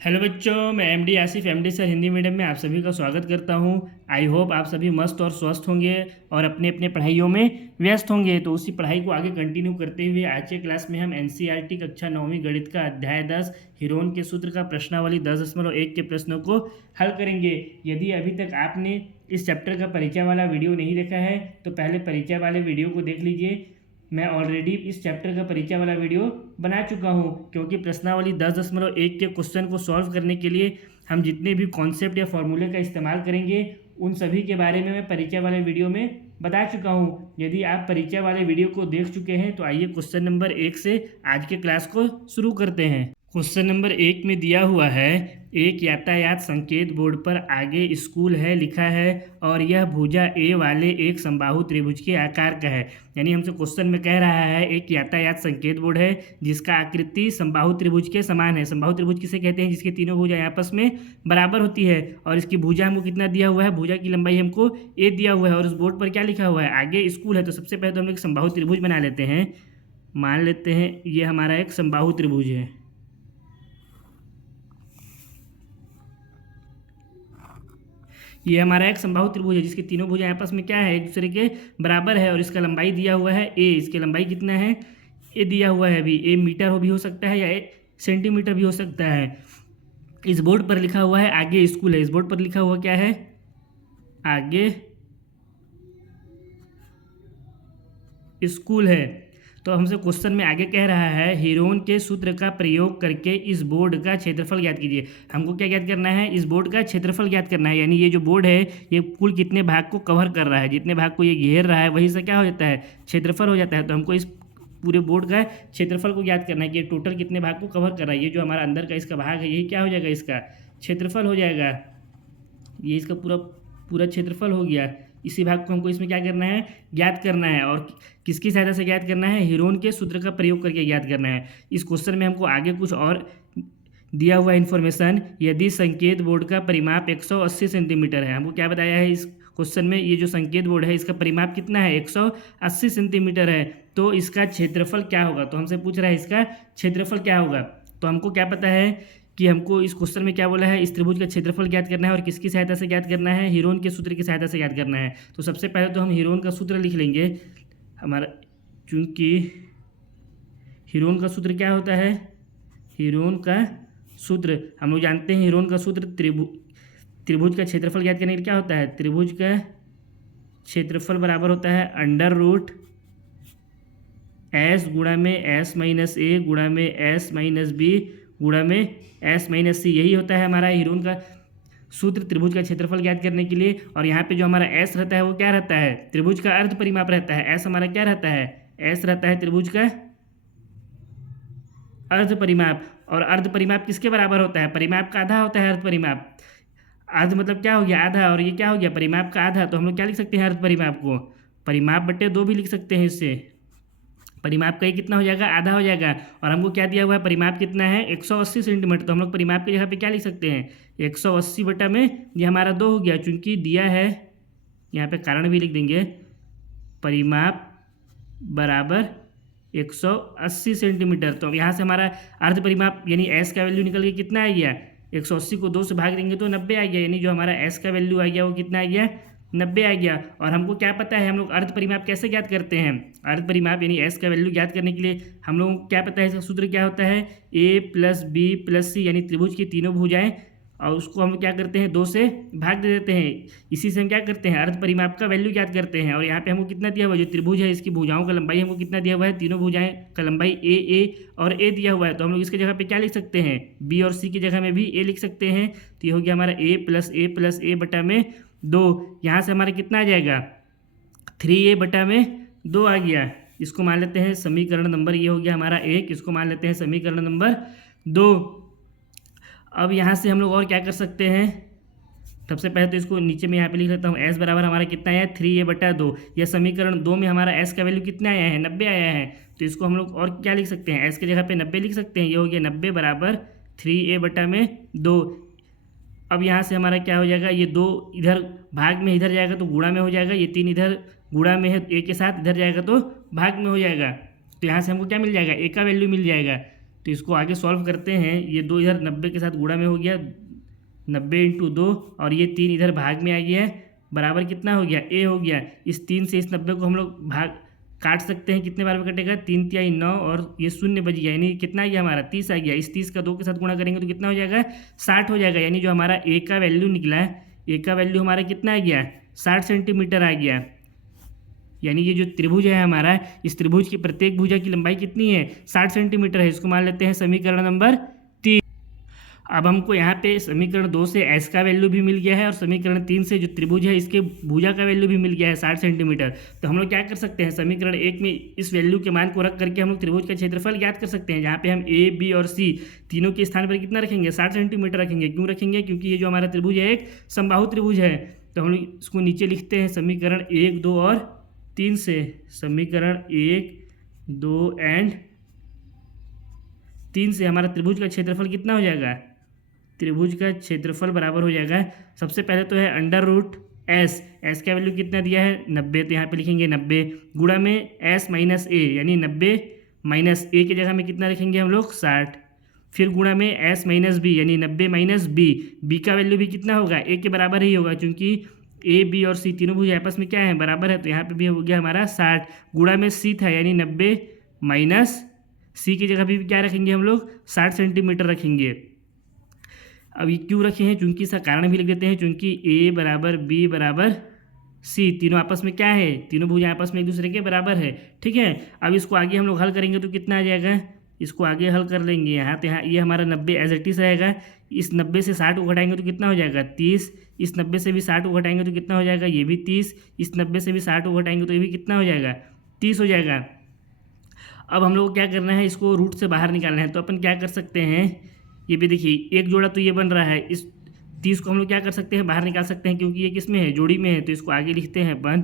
Hello बच्चों, मैं MD Asif MD sir Hindi medium में आप सभी का स्वागत करता हूं। आई होप आप सभी मस्त और स्वस्थ होंगे और अपने अपने पढ़ाइयों में व्यस्त होंगे। तो उसी पढ़ाई को आगे कंटिन्यू करते हुए आज के क्लास में हम एनसीईआरटी कक्षा 9वीं गणित का अध्याय 10 हिरोन के सूत्र का प्रश्नावली 10.1 के प्रश्नों को हल करेंगे। यदि अभी तक आपने इस चैप्टर का परिचय वाला वीडियो नहीं देखा है तो पहले परिचय वाले वीडियो को देख लीजिए। मैं ऑलरेडी इस चैप्टर का परिचय वाला वीडियो बना चुका हूँ, क्योंकि प्रश्नावली 10.1 के क्वेश्चन को सॉल्व करने के लिए हम जितने भी कॉन्सेप्ट या फॉर्मूले का इस्तेमाल करेंगे उन सभी के बारे में मैं परिचय वाले वीडियो में बता चुका हूँ। यदि आप परिचय वाले वीडियो को देख चुके हैं तो आइए क्वेश्चन नंबर 1 से आज के क्लास को शुरू करते हैं। क्वेश्चन नंबर 1 में दिया हुआ है, एक यातायात संकेत बोर्ड पर आगे स्कूल है लिखा है और यह भुजा ए वाले एक समबाहु त्रिभुज के आकार का है। यानी हमसे क्वेश्चन में कह रहा है एक यातायात संकेत बोर्ड है जिसका आकृति समबाहु त्रिभुज के समान है। समबाहु त्रिभुज किसे कहते हैं? जिसकी तीनों भुजाएं आपस में बराबर होती है। और इसकी भुजा हमको कितना दिया हुआ है? भुजा की लंबाई हमको ए दिया हुआ है और उस बोर्ड पर क्या लिखा हुआ है? आगे स्कूल है। तो सबसे पहले तो हम एक समबाहु त्रिभुज बना लेते हैं। मान लेते हैं ये हमारा एक समबाहु त्रिभुज है। ये हमारा एक समबाहु त्रिभुज है जिसकी तीनों भुजाएं आपस में क्या है? एक दूसरे के बराबर है और इसका लंबाई दिया हुआ है ए। इसकी लंबाई कितना है? ए दिया हुआ है। अभी ए मीटर हो भी हो सकता है या ए सेंटीमीटर भी हो सकता है। इस बोर्ड पर लिखा हुआ है आगे स्कूल है। इस बोर्ड पर लिखा हुआ क्या है? आगे स्कूल है। तो हमसे क्वेश्चन में आगे कह रहा है हीरोन के सूत्र का प्रयोग करके इस बोर्ड का क्षेत्रफल ज्ञात कीजिए। हमको क्या ज्ञात करना है? इस बोर्ड का क्षेत्रफल ज्ञात करना है। यानी ये जो बोर्ड है ये कुल कितने भाग को कवर कर रहा है, जितने भाग को ये घेर रहा है वही से क्या हो जाता है? क्षेत्रफल हो जाता है। तो हमको इस पूरे बोर्ड का क्षेत्रफल को ज्ञात करना है कि ये टोटल कितने भाग को कवर कर रहा है। ये जो हमारा अंदर का इसका भाग है यही क्या हो जाएगा? इसका क्षेत्रफल हो जाएगा। ये इसका पूरा पूरा क्षेत्रफल हो गया। इसी भाग को हमको इसमें क्या करना है? ज्ञात करना है। और किसकी सहायता से ज्ञात करना है? हीरोन के सूत्र का प्रयोग करके ज्ञात करना है। इस क्वेश्चन में हमको आगे कुछ और दिया हुआ इन्फॉर्मेशन, यदि संकेत बोर्ड का परिमाप 180 सेंटीमीटर है। हमको क्या बताया है इस क्वेश्चन में? ये जो संकेत बोर्ड है इसका परिमाप कितना है? 180 सेंटीमीटर है। तो इसका क्षेत्रफल क्या होगा? तो हमसे पूछ रहा है इसका क्षेत्रफल क्या होगा। तो हमको क्या पता है कि हमको इस क्वेश्चन में क्या बोला है? इस त्रिभुज का क्षेत्रफल ज्ञात करना है। और किसकी सहायता से ज्ञात करना है? हीरोन के सूत्र की सहायता से ज्ञात करना है। तो सबसे पहले तो हम हीरोन का सूत्र लिख लेंगे हमारा, चूंकि हीरोन का सूत्र क्या होता है? हीरोन का सूत्र हम लोग जानते हैं। हीरोन का सूत्र त्रिभुज का क्षेत्रफल ज्ञात करने के लिए क्या होता है? त्रिभुज का क्षेत्रफल बराबर होता है अंडर रूट एस गुणा में एस माइनस ए गुणा में एस माइनस बी गुणा में एस माइनस सी। यही होता है हमारा हीरोन का सूत्र त्रिभुज का क्षेत्रफल ज्ञात करने के लिए। और यहाँ पे जो हमारा एस रहता है वो क्या रहता है? त्रिभुज का अर्ध परिमाप रहता है। एस हमारा क्या रहता है? एस रहता है त्रिभुज का अर्ध परिमाप। और अर्ध परिमाप किसके बराबर होता है? परिमाप का आधा होता है अर्ध परिमाप। अर्ध मतलब क्या हो गया? आधा। और ये क्या हो गया? परिमाप का आधा। तो हम लोग क्या लिख सकते हैं अर्ध परिमाप को? परिमाप बटे 2 भी लिख सकते हैं। इससे परिमाप का ही कितना हो जाएगा? आधा हो जाएगा। और हमको क्या दिया हुआ है? परिमाप कितना है? 180 सेंटीमीटर। तो हम लोग परिमाप की जगह पे क्या लिख सकते हैं? 180 बटा में ये हमारा 2 हो गया। चूंकि दिया है, यहाँ पे कारण भी लिख देंगे, परिमाप बराबर 180 सेंटीमीटर। तो यहाँ से हमारा अर्ध परिमाप यानी एस का वैल्यू निकल के कितना आ गया? 180 को 2 से भाग देंगे तो 90 आ गया। यानी जो हमारा एस का वैल्यू आ गया वो कितना आ गया? 90 आ गया। और हमको क्या पता है? हम लोग अर्ध परिमाप कैसे ज्ञात करते हैं? अर्ध परिमाप यानी एस का वैल्यू ज्ञात करने के लिए हम लोगों को क्या पता है? इसका सूत्र क्या होता है? ए प्लस बी प्लस सी, यानी त्रिभुज की तीनों भुजाएं, और उसको हम क्या करते हैं? 2 से भाग दे देते हैं। इसी से हम क्या करते हैं? अर्ध परिमाप का वैल्यू ज्ञात करते हैं। और यहाँ पे हमको कितना दिया हुआ है? जो त्रिभुज है इसकी भुजाओं का लंबाई हमको कितना दिया हुआ है? तीनों भुजाएं का लंबाई ए और ए दिया हुआ है। तो हम लोग इसके जगह पे क्या लिख सकते हैं? बी और सी की जगह में भी ए लिख सकते हैं। तो ये हो गया हमारा ए प्लस ए बटा में 2। यहाँ से हमारा कितना आ जाएगा? 3a बटा में 2 आ गया। इसको मान लेते हैं समीकरण नंबर, ये हो गया हमारा 1। इसको मान लेते हैं समीकरण नंबर 2। अब यहाँ से हम लोग और क्या कर सकते हैं? सबसे पहले तो इसको नीचे में यहाँ पे लिख लेता हूँ। s बराबर हमारा कितना आया है? 3a बटा 2। यह समीकरण 2 में हमारा s का वैल्यू कितना आया है? 90 आया है। तो इसको हम लोग और क्या लिख सकते हैं? s की जगह पे 90 लिख सकते हैं। ये हो गया 90 बराबर 3a बटा में 2। अब यहाँ से हमारा क्या हो जाएगा? ये 2 इधर भाग में इधर जाएगा तो गुणा में हो जाएगा। ये 3 इधर गुणा में है, ए के साथ इधर जाएगा तो भाग में हो जाएगा। तो यहाँ से हमको क्या मिल जाएगा? ए का वैल्यू मिल जाएगा। तो इसको आगे सॉल्व करते हैं। ये 2 इधर 90 के साथ गुणा में हो गया, 90 × 2, और ये 3 इधर भाग में आ गया है, बराबर कितना हो गया, ए हो गया। इस 3 से इस 90 को हम लोग भाग काट सकते हैं, कितने बार में कटेगा, 3 × 9, और ये 0 बच गया, यानी कितना आ गया हमारा 30 आ गया। इस 30 का 2 के साथ गुणा करेंगे तो कितना हो जाएगा, 60 हो जाएगा। यानी जो हमारा ए का वैल्यू निकला है, ए का वैल्यू हमारा कितना आ गया, 60 सेंटीमीटर आ गया। यानी ये जो त्रिभुज है हमारा, इस त्रिभुज की प्रत्येक भुजा की लंबाई कितनी है, 60 सेंटीमीटर है। इसको मान लेते हैं समीकरण नंबर 3। अब हमको यहाँ पे समीकरण 2 से एस का वैल्यू भी मिल गया है, और समीकरण 3 से जो त्रिभुज है इसके भुजा का वैल्यू भी मिल गया है 60 सेंटीमीटर। तो हम लोग क्या कर सकते हैं, समीकरण 1 में इस वैल्यू के मान को रख करके हम लोग त्रिभुज का क्षेत्रफल ज्ञात कर सकते हैं, जहाँ पे हम ए, बी और सी तीनों के स्थान पर कितना रखेंगे, 60 सेंटीमीटर रखेंगे। क्यों रखेंगे, क्योंकि ये जो हमारा त्रिभुज है एक समबाहु त्रिभुज है। तो हम लोग इसको नीचे लिखते हैं समीकरण 1, 2 और 3 से। समीकरण 1, 2 एंड 3 से हमारा त्रिभुज का क्षेत्रफल कितना हो जाएगा, त्रिभुज का क्षेत्रफल बराबर हो जाएगा, सबसे पहले तो है √S। एस का वैल्यू कितना दिया है, 90, तो यहाँ पे लिखेंगे 90 गुणा में S माइनस ए, यानी 90 माइनस ए की जगह में कितना लिखेंगे हम लोग, 60। फिर गुणा में S माइनस बी, यानी 90 माइनस बी। बी का वैल्यू भी कितना होगा, ए के बराबर ही होगा, क्योंकि ए, बी और सी तीनों भुजा आपस में क्या है, बराबर है। तो यहाँ पे भी हो गया हमारा 60 गुणा में सी था, यानी 90 माइनस सी की जगह भी क्या रखेंगे हम लोग, 60 सेंटीमीटर रखेंगे। अब ये क्यों रखे हैं, चूंकि इसका कारण भी लिख देते हैं, चूंकि ए बराबर बी बराबर सी, तीनों आपस में क्या है, तीनों भुजा आपस में एक दूसरे के बराबर है। ठीक है, अब इसको आगे हम लोग हल करेंगे तो कितना आ जाएगा, इसको आगे हल कर लेंगे। यहाँ तो यहाँ ये हमारा 90 एज इट इज रहेगा। इस 90 से 60 को घटाएंगे तो कितना हो जाएगा, 30। इस 90 से भी 60 को घटाएंगे तो कितना हो जाएगा, ये भी 30। इस 90 से भी 60 को घटाएंगे तो ये भी कितना हो जाएगा, 30 हो जाएगा। अब हम लोग को क्या करना है, इसको रूट से बाहर निकालना है। तो अपन क्या कर सकते हैं, ये भी देखिए एक जोड़ा तो ये बन रहा है, इस 30 को हम लोग क्या कर सकते हैं, बाहर निकाल सकते हैं, क्योंकि ये किस में है, जोड़ी में है। तो इसको आगे लिखते हैं अपन,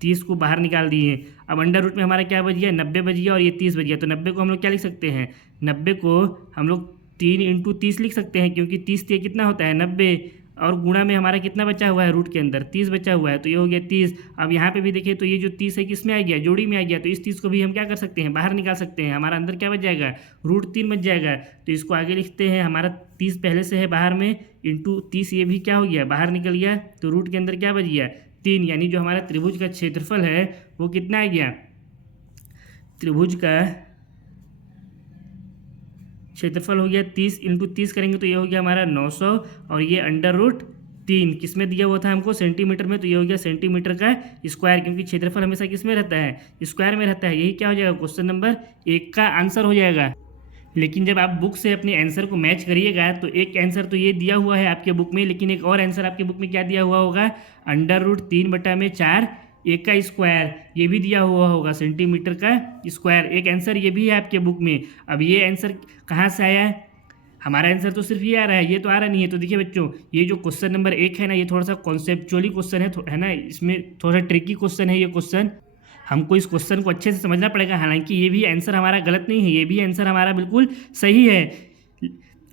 30 को बाहर निकाल दिए। अब अंडर रूट में हमारा क्या बच गया, 90 बच गया, और ये 30 बच गया। तो 90 को हम लोग क्या लिख सकते हैं, 90 को हम लोग 3 × 30 लिख सकते हैं, क्योंकि 30 से कितना होता है 90, और गुणा में हमारा कितना बचा हुआ है, रूट के अंदर 30 बचा हुआ है, तो ये हो गया 30। अब यहाँ पे भी देखिए तो ये जो 30 है किस में आ गया, जोड़ी में आ गया। तो इस 30 को भी हम क्या कर सकते हैं, बाहर निकाल सकते हैं। हमारा अंदर क्या बच जाएगा, √3 बच जाएगा। तो इसको आगे लिखते हैं, हमारा 30 पहले से है बाहर में, इंटू 30 ये भी क्या हो गया, बाहर निकल गया। तो रूट के अंदर क्या बच गया, 3। यानी जो हमारा त्रिभुज का क्षेत्रफल है वो कितना आ गया, त्रिभुज का क्षेत्रफल हो गया 30 × 30 करेंगे तो ये हो गया हमारा 900, और ये √3 किस में दिया हुआ था हमको, सेंटीमीटर में। तो ये हो गया सेंटीमीटर का स्क्वायर, क्योंकि क्षेत्रफल हमेशा किस में रहता है, स्क्वायर में रहता है। यही क्या हो जाएगा, क्वेश्चन नंबर 1 का आंसर हो जाएगा। लेकिन जब आप बुक से अपने आंसर को मैच करिएगा तो एक आंसर तो ये दिया हुआ है आपके बुक में, लेकिन एक और आंसर आपके बुक में क्या दिया हुआ होगा, √3/4 1 का स्क्वायर, ये भी दिया हुआ होगा सेंटीमीटर का स्क्वायर। एक आंसर ये भी है आपके बुक में। अब ये आंसर कहाँ से आया है, हमारा आंसर तो सिर्फ ये आ रहा है, ये तो आ रहा नहीं है। तो देखिए बच्चों, ये जो क्वेश्चन नंबर 1 है ना, ये थोड़ा सा कॉन्सेप्चुअली क्वेश्चन है ना, इसमें थोड़ा सा ट्रिकी क्वेश्चन है ये क्वेश्चन। हमको इस क्वेश्चन को अच्छे से समझना पड़ेगा। हालांकि ये भी आंसर हमारा गलत नहीं है, ये भी आंसर हमारा बिल्कुल सही है,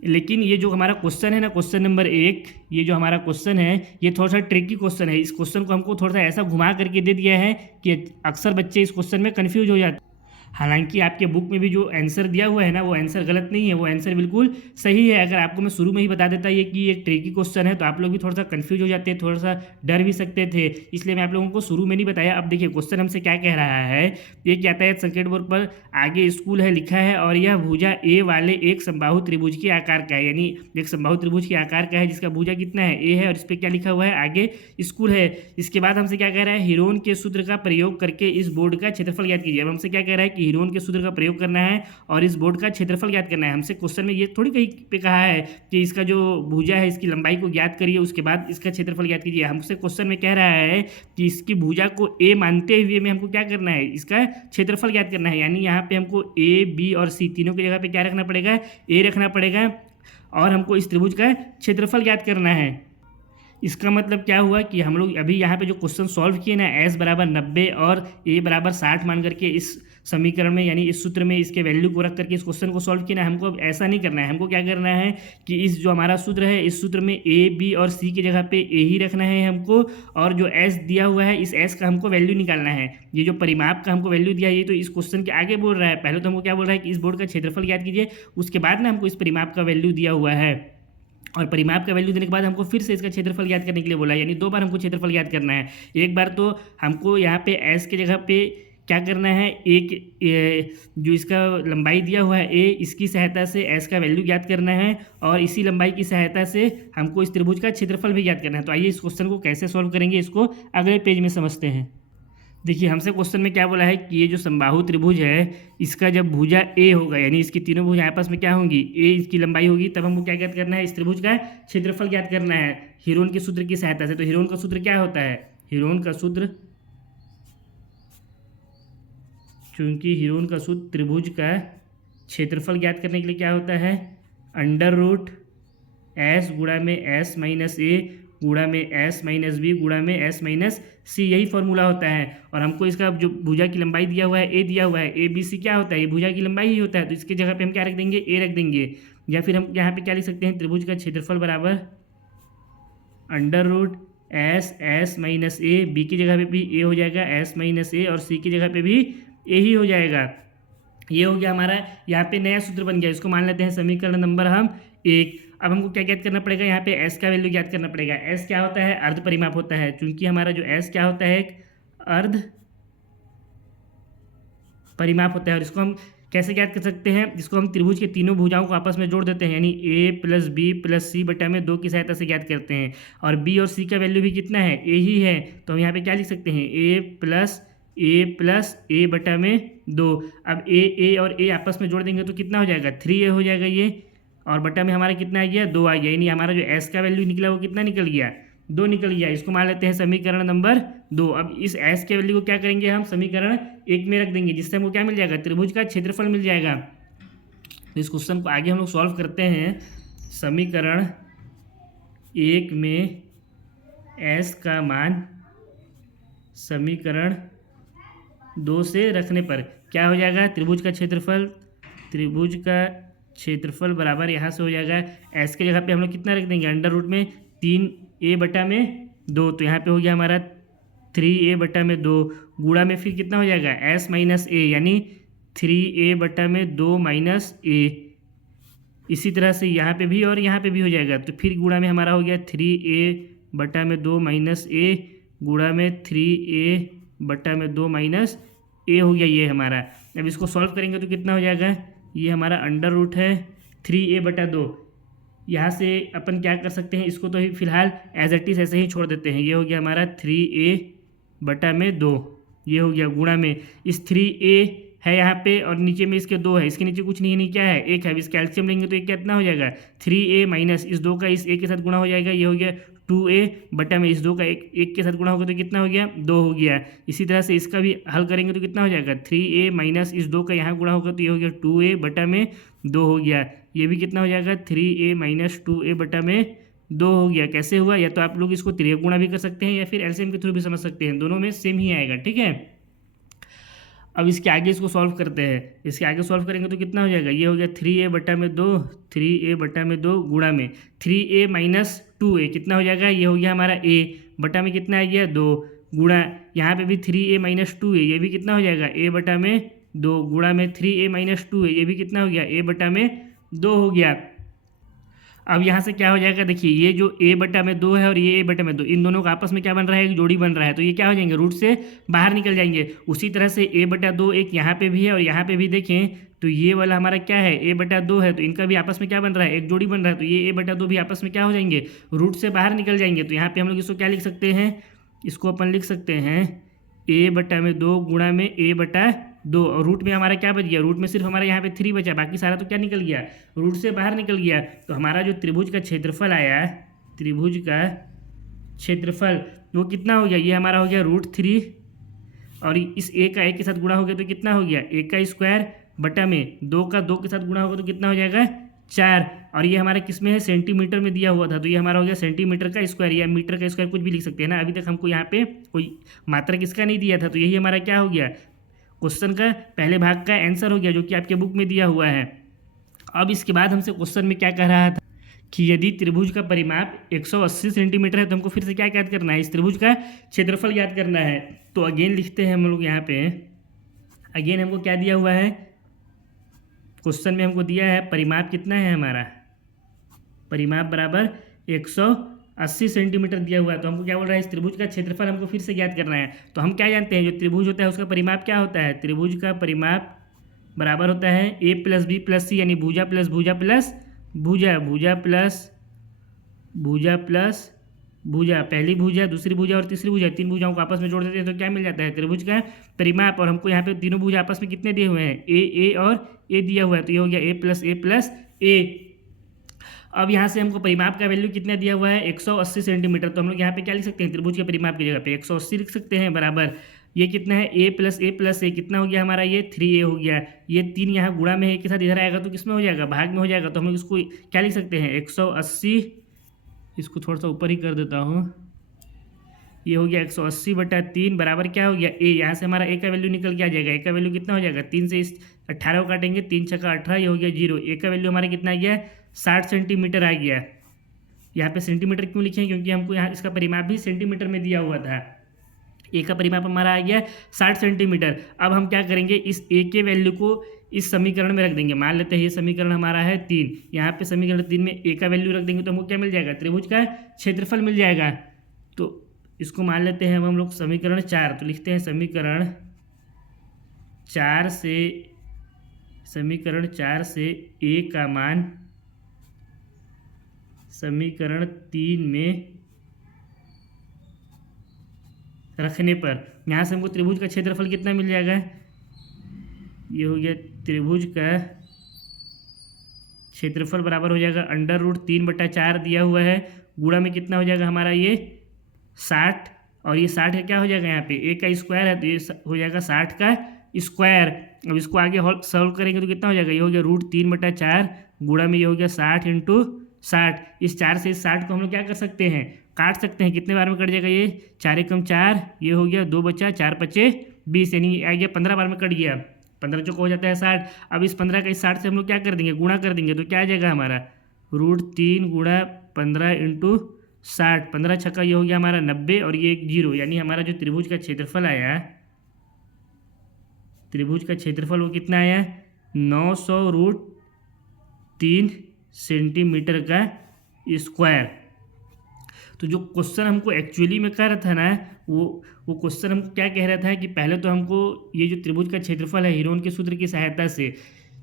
लेकिन ये जो हमारा क्वेश्चन है ना, क्वेश्चन नंबर 1, ये जो हमारा क्वेश्चन है ये थोड़ा सा ट्रिकी क्वेश्चन है। इस क्वेश्चन को हमको थोड़ा सा ऐसा घुमा करके दे दिया है कि अक्सर बच्चे इस क्वेश्चन में कन्फ्यूज हो जाते हैं। हालांकि आपके बुक में भी जो आंसर दिया हुआ है ना, वो आंसर गलत नहीं है, वो आंसर बिल्कुल सही है। अगर आपको मैं शुरू में ही बता देता ये कि ये ट्रिकी क्वेश्चन है तो आप लोग भी थोड़ा सा कंफ्यूज हो जाते, थोड़ा सा डर भी सकते थे, इसलिए मैं आप लोगों को शुरू में नहीं बताया। अब देखिए क्वेश्चन हमसे क्या कह रहा है, ये कहता है संकेत बोर्ड पर आगे स्कूल है लिखा है, और यह भुजा ए वाले एक समबाहु त्रिभुज के आकार का है। यानी एक समबाहु त्रिभुज के आकार का है जिसका भुजा कितना है, ए है, और इस पर क्या लिखा हुआ है, आगे स्कूल है। इसके बाद हमसे क्या कह रहा है, हीरोन के सूत्र का प्रयोग करके इस बोर्ड का क्षेत्रफल ज्ञात कीजिए। अब हमसे क्या कह रहा है कि हीरोन के सूत्र का प्रयोग करना है और इस बोर्ड का क्षेत्रफल ज्ञात करना है। हमसे क्वेश्चन में ये थोड़ी कहीं पे कहा है कि इसका जो भुजा है इसकी लंबाई को ज्ञात करिए, उसके बाद इसका क्षेत्रफल ज्ञात कीजिए। हमसे क्वेश्चन में कह रहा है कि इसकी भुजा को ए मानते हुए में हमको क्या करना है, इसका क्षेत्रफल ज्ञात करना है। यानी यहाँ पे हमको ए, बी और सी तीनों की जगह पे क्या रखना पड़ेगा, ए रखना पड़ेगा, और हमको इस त्रिभुज का क्षेत्रफल ज्ञात करना है। इसका मतलब क्या हुआ कि हम लोग अभी यहाँ पे जो क्वेश्चन सॉल्व किए ना, S = 90 और A = 60 मान करके इस समीकरण में, यानी इस सूत्र में इसके वैल्यू को रख करके इस क्वेश्चन को सॉल्व किया ना। हमको अब ऐसा नहीं करना है, हमको क्या करना है कि इस जो हमारा सूत्र है, इस सूत्र में ए बी और सी की जगह पे ए ही रखना है हमको, और जो एस दिया हुआ है इस एस का हमको वैल्यू निकालना है। ये जो परिमाप का हमको वैल्यू दिया है ये तो इस क्वेश्चन के आगे बोल रहा है। पहले तो हमको क्या बोल रहा है कि इस बोर्ड का क्षेत्रफल ज्ञात कीजिए, उसके बाद ना हमको इस परिमाप का वैल्यू दिया हुआ है, और परिमाप का वैल्यू देने के बाद हमको फिर से इसका क्षेत्रफल ज्ञात करने के लिए बोला है, यानी 2 बार हमको क्षेत्रफल ज्ञात करना है। एक बार तो हमको यहाँ पे एस की जगह पे क्या करना है, जो इसका लंबाई दिया हुआ है ए, इसकी सहायता से एस का वैल्यू ज्ञात करना है, और इसी लंबाई की सहायता से हमको इस त्रिभुज का क्षेत्रफल भी ज्ञात करना है। तो आइए इस क्वेश्चन को कैसे सॉल्व करेंगे, इसको अगले पेज में समझते हैं। देखिए हमसे क्वेश्चन में क्या बोला है कि ये जो समबाहु त्रिभुज है, इसका जब भुजा ए होगा, यानी इसकी तीनों भुजा आपस में क्या होंगी, ए इसकी लंबाई होगी, तब हमको क्या ज्ञात करना है, इस त्रिभुज का क्षेत्रफल ज्ञात करना है हीरोन के सूत्र की सहायता से। तो हीरोन का सूत्र क्या होता है, हीरोन का सूत्र, चूंकि हीरोन का सूत्र त्रिभुज का क्षेत्रफल ज्ञात करने के लिए क्या होता है, अंडर रूट एस गुणा में एस माइनस ए गुणा में एस माइनस बी गुणा में एस माइनस सी, यही फॉर्मूला होता है। और हमको इसका जो भुजा की लंबाई दिया हुआ है, ए दिया हुआ है, ए बी सी क्या होता है, ये भुजा की लंबाई ही होता है। तो इसकी जगह पे हम क्या रख देंगे, ए रख देंगे, या फिर हम यहाँ पे क्या लिख सकते हैं, त्रिभुज का क्षेत्रफल बराबर अंडर रूट एस माइनस ए, बी की जगह पे भी ए हो जाएगा एस माइनस ए, और सी की जगह पे भी ए ही हो जाएगा। ये हो गया हमारा, यहाँ पे नया सूत्र बन गया, इसको मान लेते हैं समीकरण नंबर हम 1। अब हमको क्या ज्ञात करना पड़ेगा, यहाँ पे एस का वैल्यू ज्ञात करना पड़ेगा। एस क्या होता है, अर्ध परिमाप होता है, क्योंकि हमारा जो एस क्या होता है, एक अर्ध परिमाप होता है। और इसको हम कैसे ज्ञात कर सकते हैं, जिसको हम त्रिभुज के तीनों भुजाओं को आपस में जोड़ देते हैं, यानी ए प्लस बी प्लस सी बटा में 2 की सहायता से ज्ञात करते हैं। और बी और सी का वैल्यू भी कितना है, ए ही है, तो हम यहाँ पे क्या लिख सकते हैं, ए प्लस ए बटा में 2। अब ए और ए आपस में जोड़ देंगे तो कितना हो जाएगा, 3a हो जाएगा ये, और बटा में हमारा कितना आ गया, 2 आ गया, यानी हमारा जो एस का वैल्यू निकला वो कितना निकल गया, 2 निकल गया। इसको मान लेते हैं समीकरण नंबर 2। अब इस एस के वैल्यू को क्या करेंगे, हम समीकरण 1 में रख देंगे, जिससे हमको क्या मिल जाएगा, त्रिभुज का क्षेत्रफल मिल जाएगा। तो इस क्वेश्चन को आगे हम लोग सॉल्व करते हैं। समीकरण 1 में एस का मान समीकरण 2 से रखने पर क्या हो जाएगा, त्रिभुज का क्षेत्रफल बराबर यहाँ से हो जाएगा, एस की जगह पे हम लोग कितना रख देंगे, अंडर रूट में 3a बटा में 2, तो यहाँ पे हो गया हमारा 3a बटा में 2, गुणा में फिर कितना हो जाएगा, s माइनस ए, यानी 3a बटा में 2 माइनस ए। इसी तरह से यहाँ पे भी और यहाँ पे भी हो जाएगा, तो फिर गुणा में हमारा हो गया 3a बटा में 2 माइनस ए, गुणा में 3a बटा में 2 माइनस ए हो गया ये हमारा। अब इसको सॉल्व करेंगे तो कितना हो जाएगा, ये हमारा अंडर रूट है 3a बटा 2। यहाँ से अपन क्या कर सकते हैं, इसको तो ही फिलहाल एज इट इज ऐसे ही छोड़ देते हैं। ये हो गया हमारा 3a बटा में 2, ये हो गया गुणा में इस 3a है यहाँ पे, और नीचे में इसके 2 है, इसके नीचे कुछ नहीं है, नहीं क्या है, 1 है। अब इसका एलसीएम लेंगे तो ये कितना हो जाएगा, 3a माइनस इस 2 का इस 1 के साथ गुणा हो जाएगा, ये हो गया 2a बटा में इस 2 का 1 के साथ गुणा होगा तो कितना हो गया, 2 हो गया। इसी तरह से इसका भी हल करेंगे तो कितना हो जाएगा, 3a माइनस इस 2 का यहाँ गुणा होगा तो ये हो गया 2a बटा में 2 हो गया। ये भी कितना हो जाएगा, 3a माइनस 2a बटा में 2 हो गया। कैसे हुआ, या तो आप लोग इसको त्रिगुणा भी कर सकते हैं या फिर एलसीएम के थ्रू भी समझ सकते हैं, दोनों में सेम ही आएगा, ठीक है। अब इसके आगे इसको सॉल्व करते हैं। इसके आगे सॉल्व करेंगे तो कितना हो जाएगा, ये हो गया 3a बटा में 2, 3a बटा में 2 गुणा में 3a माइनस 2a कितना हो जाएगा, ये हो गया हमारा a बटा में कितना आ गया 2, गुणा यहाँ पे भी 3a माइनस 2a, ये भी कितना हो जाएगा a बटा में 2, गुणा में 3a माइनस 2a, ये भी कितना हो गया a बटा में 2 हो गया। अब यहाँ से क्या हो जाएगा, देखिए ये जो a बटा में 2 है और ये a बटा में 2, इन दोनों का आपस में क्या बन रहा है, एक जोड़ी बन रहा है, तो ये क्या हो जाएंगे, रूट से बाहर निकल जाएंगे। उसी तरह से a बटा 2 एक यहाँ पे भी है और यहाँ पे भी देखें तो ये वाला हमारा क्या है, a बटा 2 है, तो इनका भी आपस में क्या बन रहा है, एक जोड़ी बन रहा है, तो ये a बटा 2 भी आपस में क्या हो जाएंगे, रूट से बाहर निकल जाएंगे। तो यहाँ पे हम लोग इसको क्या लिख सकते हैं, इसको अपन लिख सकते हैं a बटा में 2 गुणा में a बटा 2, और रूट में हमारा क्या बच गया, रूट में सिर्फ हमारा यहाँ पे 3 बचा, बाकी सारा तो क्या निकल गया, रूट से बाहर निकल गया। तो हमारा जो त्रिभुज का क्षेत्रफल आया, त्रिभुज का क्षेत्रफल वो कितना हो गया, ये हमारा हो गया √3, और इस a का 1 के साथ गुणा हो गया तो कितना हो गया, a का स्क्वायर बटा में 2 का 2 के साथ गुणा होगा तो कितना हो जाएगा 4, और ये हमारा किस में है, सेंटीमीटर में दिया हुआ था, तो ये हमारा हो गया सेंटीमीटर का स्क्वायर या मीटर का स्क्वायर, कुछ भी लिख सकते हैं ना। अभी तक हमको यहाँ पे कोई मात्रा किसका नहीं दिया था, तो यही हमारा क्या हो गया, क्वेश्चन का पहले भाग का आंसर हो गया जो कि आपके बुक में दिया हुआ है। अब इसके बाद हमसे क्वेश्चन में क्या कह रहा था कि यदि त्रिभुज का परिमाप 180 सेंटीमीटर है तो हमको फिर से क्या याद करना है, इस त्रिभुज का क्षेत्रफल याद करना है। तो अगेन लिखते हैं हम लोग यहाँ पे, अगेन हमको क्या दिया हुआ है, क्वेश्चन में हमको दिया है परिमाप कितना है हमारा, परिमाप बराबर 180 सेंटीमीटर दिया हुआ है। तो हमको क्या बोल रहा है, इस त्रिभुज का क्षेत्रफल हमको फिर से ज्ञात करना है। तो हम क्या जानते हैं, जो त्रिभुज होता है उसका परिमाप क्या होता है, त्रिभुज का परिमाप बराबर होता है ए प्लस बी प्लस सी, यानी भुजा प्लस भुजा प्लस भुजा, भुजा प्लस भुजा प्लस भुजा, पहली भुजा दूसरी भुजा और तीसरी भुजा, तीन भुजाओं को आपस में जोड़ देते हैं तो क्या मिल जाता है, त्रिभुज का परिमाप। और हमको यहाँ पे तीनों भुजा आपस में कितने दिए हुए हैं, ए और ए दिया हुआ है, तो ये हो गया ए प्लस ए। अब यहाँ से हमको परिमाप का वैल्यू कितना दिया हुआ है, 180 सेंटीमीटर। तो हम लोग यहाँ पे क्या लिख सकते हैं, त्रिभुज के परिमाप की जगह पे 180 लिख सकते हैं, बराबर ये कितना है, ए प्लस ए कितना हो गया हमारा, ये 3a हो गया। ये 3 यहाँ गुणा में एक के साथ इधर आएगा तो किस में हो जाएगा, भाग में हो जाएगा। तो हम लोग इसको क्या लिख सकते हैं, 180, इसको थोड़ा सा ऊपर ही कर देता हूँ, ये हो गया 180/3 बराबर क्या हो गया ए। यहाँ से हमारा ए का वैल्यू निकल के आ जाएगा, ए का वैल्यू कितना हो जाएगा, 3 से इस 18 को काटेंगे, 3 छक्का 18, ये हो गया 0। ए का वैल्यू हमारा कितना आ गया, 60 सेंटीमीटर आ गया। यहाँ पे सेंटीमीटर क्यों लिखे हैं, क्योंकि हमको यहाँ इसका परिमाप भी सेंटीमीटर में दिया हुआ था। ए का परिमाप हमारा आ गया 60 सेंटीमीटर। अब हम क्या करेंगे, इस ए के वैल्यू को इस समीकरण में रख देंगे। मान लेते हैं ये समीकरण हमारा है 3, यहाँ पे समीकरण 3 में ए का वैल्यू रख देंगे तो हमको क्या मिल जाएगा, त्रिभुज का क्षेत्रफल मिल जाएगा। तो इसको मान लेते हैं अब हम लोग समीकरण 4, तो लिखते हैं समीकरण 4 से ए का मान समीकरण 3 में रखने पर यहाँ से हमको त्रिभुज का क्षेत्रफल कितना मिल जाएगा, ये हो गया त्रिभुज का क्षेत्रफल बराबर हो जाएगा √3/4 दिया हुआ है, गुणा में कितना हो जाएगा हमारा ये 60, और ये 60 का क्या हो जाएगा, यहाँ पे ए का स्क्वायर है तो ये हो जाएगा 60 का स्क्वायर। अब इसको आगे सॉल्व करेंगे तो कितना हो जाएगा, ये हो गया √3/4 गुणा में ये हो गया 60 × 60। इस 4 से इस 60 को हम लोग क्या कर सकते हैं, काट सकते हैं। कितने बार में कट जाएगा, ये 4 × 4, ये हो गया 2 बचा 4 × 5 20, यानी आ गया 15 बार में कट गया, 15 चौका हो जाता है 60। अब इस 15 का इस 60 से हम लोग क्या कर देंगे, गुणा कर देंगे तो क्या आ जाएगा हमारा √3 × 15 × 60, 15 छक्का ये हो गया हमारा 90 और ये 0, यानी हमारा जो त्रिभुज का क्षेत्रफल आया, त्रिभुज का क्षेत्रफल वो कितना आया, 900√3 सेंटीमीटर का स्क्वायर। तो जो क्वेश्चन हमको एक्चुअली में कर रहा था ना, वो क्वेश्चन हमको क्या कह रहा था कि पहले तो हमको ये जो त्रिभुज का क्षेत्रफल है हीरोन के सूत्र की सहायता से,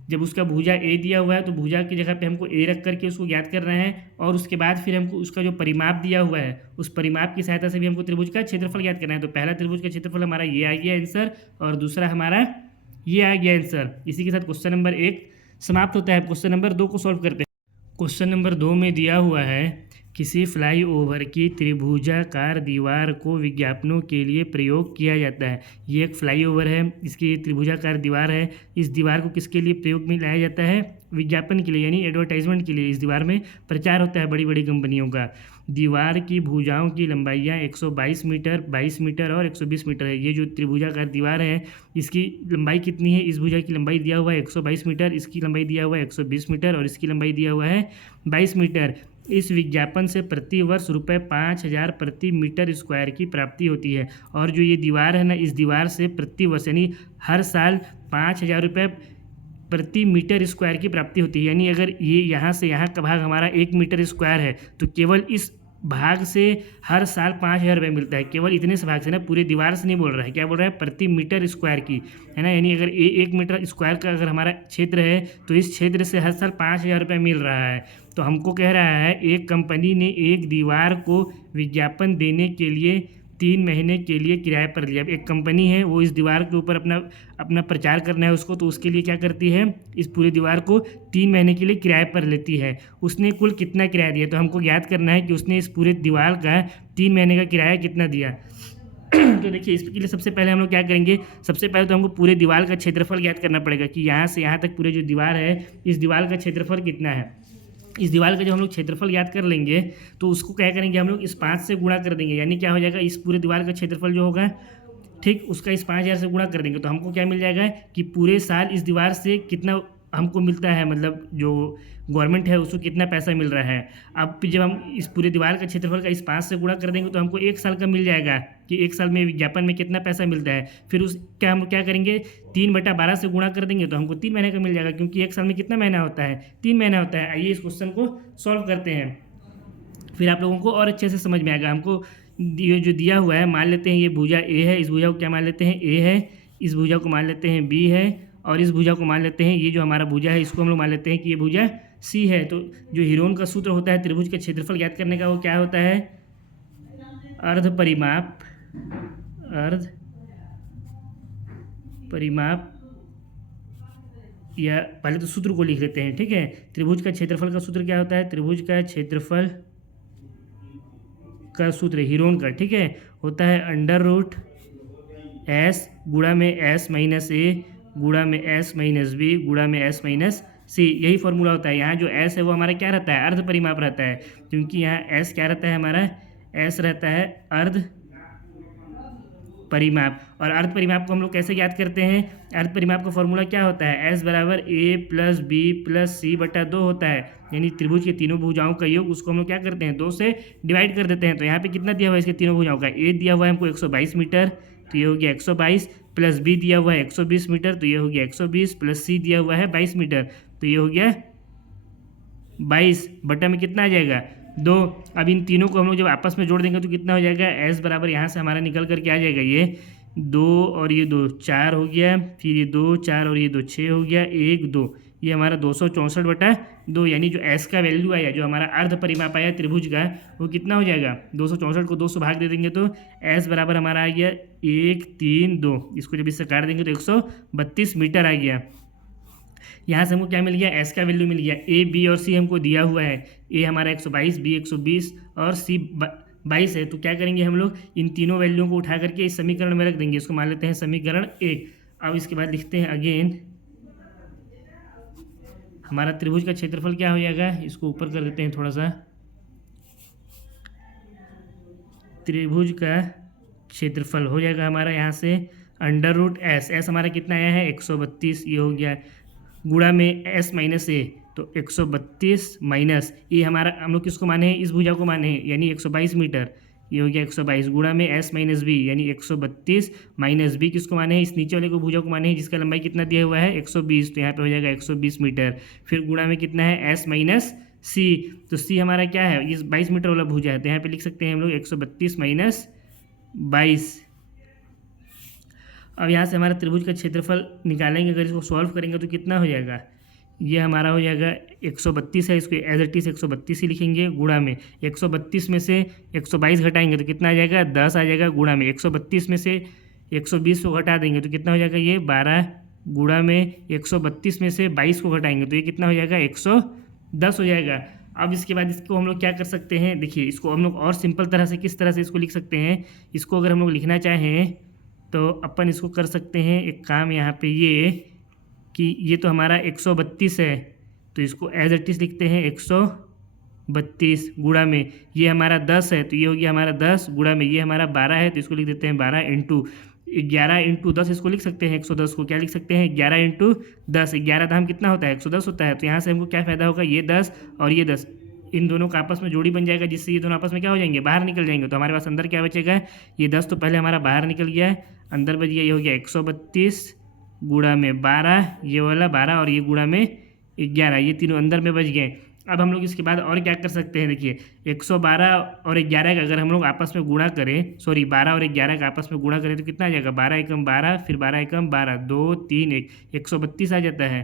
जब उसका भुजा ए दिया हुआ है तो भुजा की जगह पे हमको ए रख करके उसको ज्ञात करना है, और उसके बाद फिर हमको उसका जो परिमाप दिया हुआ है उस परिमाप की सहायता से भी हमको त्रिभुज का क्षेत्रफल ज्ञात करना है। तो पहला त्रिभुज का क्षेत्रफल हमारा ये आ गया आंसर, और दूसरा हमारा ये आ गया आंसर। इसी के साथ क्वेश्चन नंबर 1 समाप्त होता है। क्वेश्चन नंबर 2 को सॉल्व करते हैं। क्वेश्चन नंबर 2 में दिया हुआ है, किसी फ्लाईओवर की त्रिभुजाकार दीवार को विज्ञापनों के लिए प्रयोग किया जाता है। ये एक फ्लाईओवर है, इसकी त्रिभुजाकार दीवार है। इस दीवार को किसके लिए प्रयोग में लाया जाता है, विज्ञापन के लिए, यानी एडवर्टाइजमेंट के लिए। इस दीवार में प्रचार होता है बड़ी बड़ी कंपनियों का। दीवार की भुजाओं की लंबाइयाँ 122 मीटर, 22 मीटर और 120 मीटर है। ये जो त्रिभुजाकार दीवार है इसकी लंबाई कितनी है, इस भुजा की लंबाई दिया हुआ है 122 मीटर, इसकी लंबाई दिया हुआ है 120 मीटर और इसकी लंबाई दिया हुआ है 22 मीटर। इस विज्ञापन से प्रति वर्ष ₹5000 प्रति मीटर स्क्वायर की प्राप्ति होती है। और जो ये दीवार है ना, इस दीवार से प्रति वर्ष यानी हर साल ₹5000 प्रति मीटर स्क्वायर की प्राप्ति होती है। यानी अगर ये यहाँ से यहाँ का भाग हमारा 1 मीटर स्क्वायर है तो केवल इस भाग से हर साल ₹5000 मिलता है। केवल इतने से भाग से ना, पूरे दीवार से नहीं बोल रहा है, क्या बोल रहा है, प्रति मीटर स्क्वायर की, है ना। यानी अगर 1 मीटर स्क्वायर का अगर हमारा क्षेत्र है तो इस क्षेत्र से हर साल ₹5000 मिल रहा है। तो हमको कह रहा है एक कंपनी ने एक दीवार को विज्ञापन देने के लिए 3 महीने के लिए किराए पर लिया। एक कंपनी है, वो इस दीवार के ऊपर अपना प्रचार करना है उसको, तो उसके लिए क्या करती है, इस पूरी दीवार को 3 महीने के लिए किराए पर लेती है। उसने कुल कितना किराया दिया, तो हमको याद करना है कि उसने इस पूरे दीवार का 3 महीने का किराया कितना दिया। तो देखिए, इसके लिए सबसे पहले हम लोग क्या करेंगे, सबसे पहले तो हमको पूरे दीवार का क्षेत्रफल ज्ञात करना पड़ेगा कि यहाँ से यहाँ तक पूरे जो दीवार है, इस दीवार का क्षेत्रफल कितना है। इस दीवार का जो हम लोग क्षेत्रफल याद कर लेंगे तो उसको क्या करेंगे, हम लोग इस 5 से गुणा कर देंगे, यानी क्या हो जाएगा, इस पूरे दीवार का क्षेत्रफल जो होगा ठीक, उसका इस 5000 से गुणा कर देंगे तो हमको क्या मिल जाएगा कि पूरे साल इस दीवार से कितना हमको मिलता है, मतलब जो गवर्नमेंट है उसको कितना पैसा मिल रहा है। अब जब हम इस पूरे दीवार का क्षेत्रफल का इस 5 से गुणा कर देंगे तो हमको एक साल का मिल जाएगा कि एक साल में विज्ञापन में कितना पैसा मिलता है। फिर उस क्या हम क्या करेंगे, 3/12 से गुणा कर देंगे तो हमको 3 महीने का मिल जाएगा, क्योंकि एक साल में कितना महीना होता है, 3 महीना होता है। आइए इस क्वेश्चन को सॉल्व करते हैं, फिर आप लोगों को और अच्छे से समझ में आएगा। हमको ये जो दिया हुआ है, मान लेते हैं ये भुजा ए है, इस भुजा को क्या मान लेते हैं ए है, इस भुजा को मान लेते हैं बी है, और इस भुजा को मान लेते हैं ये जो हमारा भुजा है इसको हम लोग मान लेते हैं कि ये भुजा सी है। तो जो हीरोन का सूत्र होता है त्रिभुज का क्षेत्रफल ज्ञात करने का, वो क्या होता है, अर्ध परिमाप, अर्ध परिमाप, या पहले तो सूत्र को लिख लेते हैं, ठीक है। त्रिभुज का क्षेत्रफल का सूत्र क्या होता है, त्रिभुज का क्षेत्रफल का सूत्र हीरोन का, ठीक है, होता है √S गुणा में S माइनस ए गुणा में S माइनस बी गुणा में S माइनस सी, यही फॉर्मूला होता है। यहाँ जो S है वो हमारा क्या रहता है, अर्ध परिमाप रहता है, क्योंकि यहाँ S क्या रहता है, हमारा S रहता है अर्ध परिमाप। और अर्ध परिमाप को हम लोग कैसे ज्ञात करते हैं, अर्ध परिमाप का फॉर्मूला क्या होता है, S बराबर A प्लस बी प्लस सी बटा 2 होता है, यानी त्रिभुज के तीनों भुजाओं का योग, उसको हम लोग क्या करते हैं 2 से डिवाइड कर देते हैं। तो यहाँ पे कितना दिया हुआ है इसके तीनों भुजाओं का, A दिया हुआ है हमको 122 मीटर, तो ये हो गया 122, प्लस बी दिया हुआ है 120 मीटर, तो ये हो गया 120, प्लस सी दिया हुआ है 22 मीटर, तो ये हो गया 22 बटा में कितना आ जाएगा 2। अब इन तीनों को हम लोग जब आपस में जोड़ देंगे तो कितना हो जाएगा, S बराबर यहाँ से हमारा निकल करके आ जाएगा ये 2 और ये 2 4 हो गया, फिर ये 2 4 और ये 2 6 हो गया, 1 2, ये हमारा 264/2, यानी जो S का वैल्यू आया, जो हमारा अर्ध परिमाप आया त्रिभुज का, वो कितना हो जाएगा, 264 को 2 से भाग दे देंगे तो S बराबर हमारा आ गया 1 3 2, इसको जब इससे काट देंगे तो 132 मीटर आ गया। यहाँ से हमको क्या मिल गया, S का वैल्यू मिल गया, A B और C हमको दिया हुआ है, A हमारा 122, B 120 और C 22 है। तो क्या करेंगे हम लोग, इन तीनों वैल्यूओं को उठा करके इस समीकरण में रख देंगे, इसको मान लेते हैं समीकरण 1। अब इसके बाद लिखते हैं अगेन, हमारा त्रिभुज का क्षेत्रफल क्या हो जाएगा, इसको ऊपर कर देते हैं थोड़ा सा, त्रिभुज का क्षेत्रफल हो जाएगा हमारा यहाँ से √S, S हमारा कितना आया है 132, ये हो गया, गुणा में S माइनस ए, तो 132 माइनस ये हमारा, हम लोग किसको माने हैं, इस भुजा को माने हैं, यानी 122 मीटर, ये हो गया 122, गुणा में S माइनस बी, यानी 132 माइनस बी किसको माने हैं, इस नीचे वाले को भुजा को माने हैं, जिसका लंबाई कितना दिया हुआ है 120, तो यहाँ पे हो जाएगा 120 मीटर, फिर गुणा में कितना है S माइनस सी, तो सी हमारा क्या है, इस 22 मीटर वाला भुजा है, तो यहाँ पे लिख सकते हैं हम लोग 132 माइनस 22। अब यहाँ से हमारा त्रिभुज का क्षेत्रफल निकालेंगे, अगर इसको सॉल्व करेंगे तो कितना हो जाएगा, ये हमारा हो जाएगा 132 है, इसको एज इट इज़ 132 ही लिखेंगे, गुणा में 132 में से 122 घटाएंगे तो कितना आ जाएगा 10 आ जाएगा, गुणा में 132 में से 120 को घटा देंगे तो कितना हो जाएगा ये 12, गुणा में 132 में से 22 को घटाएंगे तो ये कितना हो जाएगा 110 हो जाएगा। अब इसके बाद इसको हम लोग क्या कर सकते हैं, देखिए इसको हम लोग और सिंपल तरह से किस तरह से इसको लिख सकते हैं, इसको अगर हम लोग लिखना चाहें तो अपन इसको कर सकते हैं एक काम, यहाँ पे ये कि ये तो हमारा 132 है, तो इसको एज इट इज़ लिखते हैं 132, गुणा में ये हमारा 10 है, तो ये हो गया हमारा 10, गुणा में ये हमारा 12 है, तो इसको लिख देते हैं 12 इंटू 11 इंटू 10, इसको लिख सकते हैं 110 को क्या लिख सकते हैं 11 इंटू 10, 11 दाम कितना होता है 110 होता है। तो यहाँ से हमको क्या फ़ायदा होगा, ये 10 और ये 10 इन दोनों का आपस में जोड़ी बन जाएगा, जिससे ये दोनों आपस में क्या हो जाएंगे, बाहर निकल जाएंगे। तो हमारे पास अंदर क्या बचेगा, ये 10 तो पहले हमारा बाहर निकल गया है, अंदर बच गया, ये हो गया 132 गुणा में 12, ये वाला 12 और ये गुणा में 11, ये तीनों अंदर में बच गए। अब हम लोग इसके बाद और क्या कर सकते हैं, देखिए 112 और 11 का अगर हम लोग आपस में गुणा करें, 12 और 11 का आपस में गुणा करें तो कितना आ जाएगा, 12 एकम 12, फिर 12 एकम 12, 2 3 1, 132 आ जाता है।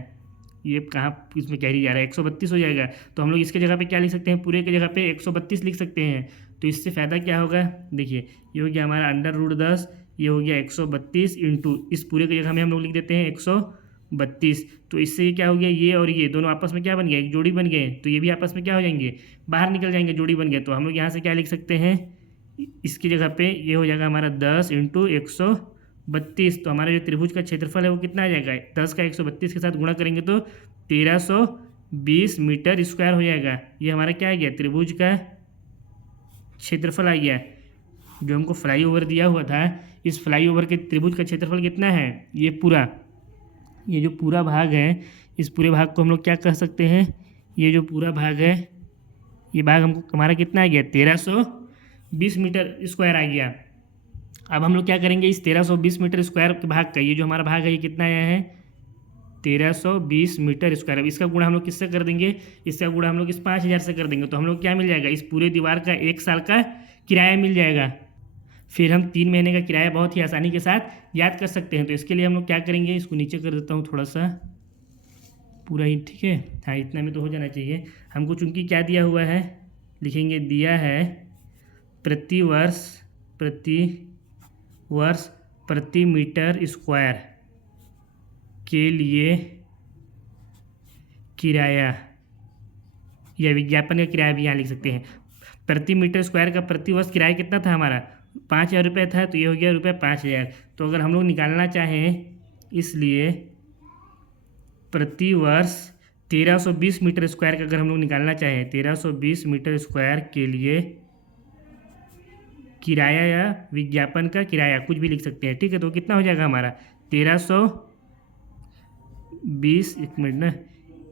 ये कहाँ इसमें कैरी जा रहा है, 132 हो जाएगा। तो हम लोग इसके जगह पे क्या लिख सकते हैं, पूरे की जगह पे 132 लिख सकते हैं। तो इससे फ़ायदा क्या होगा, देखिए ये हो गया हमारा √10, ये हो गया 132 इंटू इस पूरे की जगह में हम लोग लिख देते हैं 132। तो इससे ये क्या हो गया, ये और ये दोनों आपस में क्या बन गया, एक जोड़ी बन गए, तो ये भी आपस में क्या हो जाएंगे, बाहर निकल जाएंगे, जोड़ी बन गए। तो हम लोग यहाँ से क्या लिख सकते हैं, इसकी जगह पे ये हो जाएगा हमारा 10 इंटू 132। तो हमारा जो त्रिभुज का क्षेत्रफल है वो कितना आ जाएगा, 10 का 132 के साथ गुणा करेंगे तो 1320 मीटर स्क्वायर हो जाएगा। ये हमारा क्या आ गया, त्रिभुज का क्षेत्रफल आ गया। जो हमको फ्लाईओवर दिया हुआ था, इस फ्लाईओवर के त्रिभुज का क्षेत्रफल कितना है, ये पूरा, ये जो पूरा भाग है, इस पूरे भाग को हम लोग क्या कह सकते हैं, ये जो पूरा भाग है, ये भाग हमको हमारा कितना आ गया, 1320 मीटर स्क्वायर आ गया। अब हम लोग क्या करेंगे, इस 1320 मीटर स्क्वायर के भाग का, ये जो हमारा भाग है ये कितना आया है, 1320 मीटर स्क्वायर। अब इसका गुणा हम लोग किससे कर देंगे, इसका गुणा हम लोग इस 5000 से कर देंगे, तो हम लोग क्या मिल जाएगा, इस पूरे दीवार का 1 साल का किराया मिल जाएगा। फिर हम 3 महीने का किराया बहुत ही आसानी के साथ याद कर सकते हैं। तो इसके लिए हम लोग क्या करेंगे, इसको नीचे कर देता हूँ थोड़ा सा, पूरा ही, ठीक है, हाँ इतना में तो हो जाना चाहिए। हमको चूंकि क्या दिया हुआ है, लिखेंगे दिया है प्रति वर्ष प्रति मीटर स्क्वायर के लिए किराया, या विज्ञापन का किराया भी यहाँ लिख सकते हैं। प्रति मीटर स्क्वायर का प्रति वर्ष किराया कितना था हमारा, 5000 रुपये था, तो ये हो गया रुपये 5000। तो अगर हम लोग निकालना चाहें, इसलिए प्रति वर्ष 1320 मीटर स्क्वायर का अगर हम लोग निकालना चाहें, 1320 मीटर स्क्वायर के लिए किराया या विज्ञापन का किराया, कुछ भी लिख सकते हैं, ठीक है। तो कितना हो जाएगा हमारा 1320, एक मिनट ना,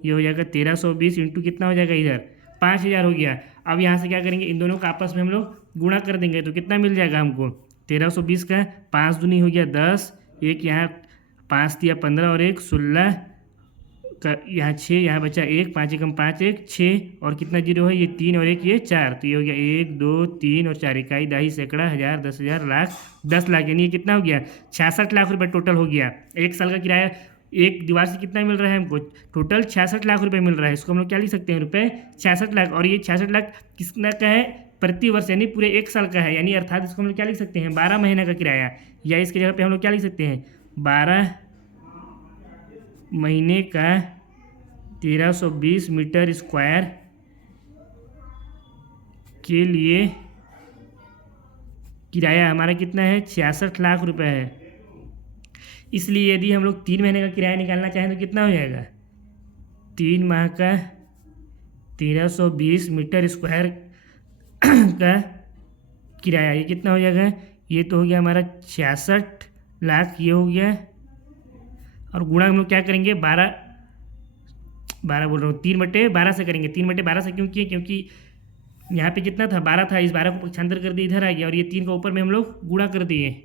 ये हो जाएगा 1320 इंटू कितना हो जाएगा इधर 5000 हो गया। अब यहाँ से क्या करेंगे, इन दोनों का आपस में हम लोग गुणा कर देंगे, तो कितना मिल जाएगा हमको, 1320 का 5 दूनी हो गया 10, एक यहाँ 5 दिया 15 और एक 16 का, यहाँ 6, यहाँ बचा 1, 5 एकम 5 1 6, और कितना जीरो है, ये 3 और एक ये 4, तो ये हो गया 1 2 3 और 4, इकाई दहाई सैकड़ा हज़ार 10,000 लाख 10 लाख, यानी ये कितना हो गया 66 लाख रुपये टोटल हो गया। 1 साल का किराया एक दीवार से कितना मिल रहा है हमको, टोटल 66 लाख रुपये मिल रहा है। इसको हम लोग क्या लिख सकते हैं, रुपये 66 लाख, और ये 66 लाख कितना का है, प्रति वर्ष, यानी पूरे 1 साल का है, यानी अर्थात इसको हम लोग क्या लिख सकते हैं, 12 महीने का किराया, या इसकी जगह पे हम लोग क्या लिख सकते हैं, 12 महीने का 1320 मीटर स्क्वायर के लिए किराया हमारा कितना है, 66 लाख रुपए है। इसलिए यदि हम लोग 3 महीने का किराया निकालना चाहें तो कितना हो जाएगा, 3 माह का 1320 मीटर स्क्वायर का किराया, ये कितना हो जाएगा, ये तो हो गया हमारा 66 लाख, ये हो गया, और गुणा हम लोग क्या करेंगे, 12 बोल रहा हूँ, 3/12 से करेंगे। 3/12 से क्यों किए, क्योंकि यहाँ पे कितना था, 12 था, इस 12 को पक्षांतर कर दिए, इधर आ गया, और ये 3 का ऊपर में हम लोग गुणा कर दिए,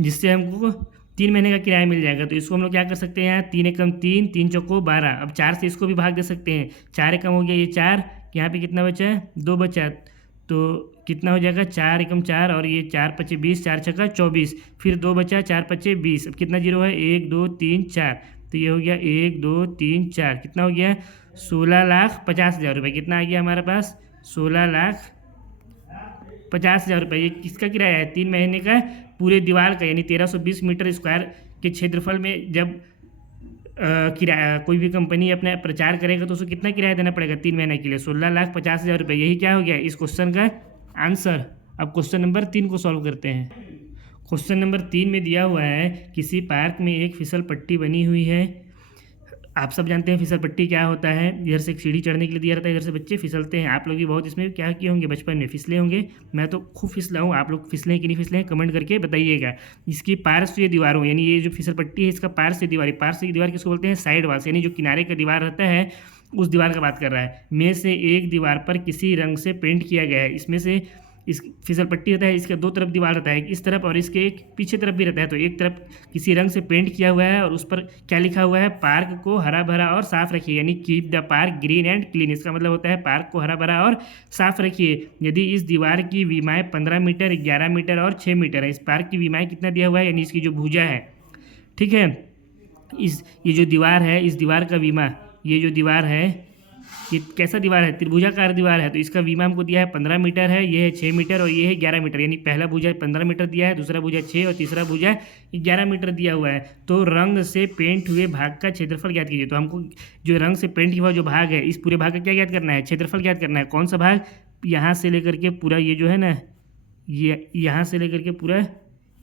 जिससे हमको 3 महीने का किराया मिल जाएगा। तो इसको हम लोग क्या कर सकते हैं, यहाँ 3 एकम 3, 3 चौको 12, अब 4 से इसको भी भाग दे सकते हैं, 4 एकम हो गया ये 4, यहाँ पे कितना बचा है, 2 बचा, तो कितना हो जाएगा 4 एकम 4, और ये 4 पचे 20, 4 छक्का 24, फिर 2 बचा, 4 पचे 20, अब कितना जीरो है, 1 2 3 4, तो ये हो गया 1 2 3 4, कितना हो गया 16,50,000 रुपये, कितना आ गया हमारे पास 16,50,000 रुपये। ये किसका किराया है, 3 महीने का पूरे दीवार का, यानी 1320 मीटर स्क्वायर के क्षेत्रफल में जब किराया कोई भी कंपनी अपना प्रचार करेगा तो उसको कितना किराया देना पड़ेगा 3 महीने के लिए, 16,50,000 रुपये। यही क्या हो गया इस क्वेश्चन का आंसर। अब क्वेश्चन नंबर 3 को सॉल्व करते हैं। क्वेश्चन नंबर 3 में दिया हुआ है, किसी पार्क में एक फिसल पट्टी बनी हुई है। आप सब जानते हैं फिसल पट्टी क्या होता है, इधर से एक सीढ़ी चढ़ने के लिए दिया रहता है, इधर से बच्चे फिसलते हैं। आप लोग भी बहुत इसमें क्या किए होंगे, बचपन में फिसले होंगे, मैं तो खूब फिसला हूँ। आप लोग फिसले कि नहीं फिसले, कमेंट करके बताइएगा। इसकी पार्श्वीय दीवारों, यानी ये जो फिसल पट्टी है इसका पार्श्वीय दीवार, पार्श्वीय दीवार किसको बोलते हैं, साइड वॉल्स, यानी जो किनारे का दीवार रहता है उस दीवार का बात कर रहा है। में से एक दीवार पर किसी रंग से पेंट किया गया है। इसमें से इस फिसल पट्टी रहता है, इसके 2 तरफ दीवार रहता है, इस तरफ और इसके एक पीछे तरफ भी रहता है। तो एक तरफ किसी रंग से पेंट किया हुआ है और उस पर क्या लिखा हुआ है, पार्क को हरा भरा और साफ रखिए, यानी keep the park green and clean. इसका मतलब होता है पार्क को हरा भरा और साफ रखिए। यदि इस दीवार की विमाएँ 15 मीटर, 11 मीटर और 6 मीटर है। इस पार्क की विमाएँ कितना दिया हुआ है, यानी इसकी जो भुजा है, ठीक है, ये जो दीवार है, इस दीवार का विमा, ये जो दीवार है ये कैसा दीवार है, त्रिभुजाकार दीवार है। तो इसका विमा हमको दिया है 15 मीटर है, ये है 6 मीटर और ये है 11 मीटर, यानी पहला भुजा 15 मीटर दिया है, दूसरा भुजा 6 और तीसरा भुजा 11 मीटर दिया हुआ है। तो रंग से पेंट हुए भाग का क्षेत्रफल ज्ञात कीजिए। तो हमको जो रंग से पेंट हुआ जो भाग है, इस पूरे भाग का क्या ज्ञात करना है, क्षेत्रफल ज्ञात करना है। कौन सा भाग, यहाँ से लेकर के पूरा ये जो है ना, ये यहाँ से लेकर के पूरा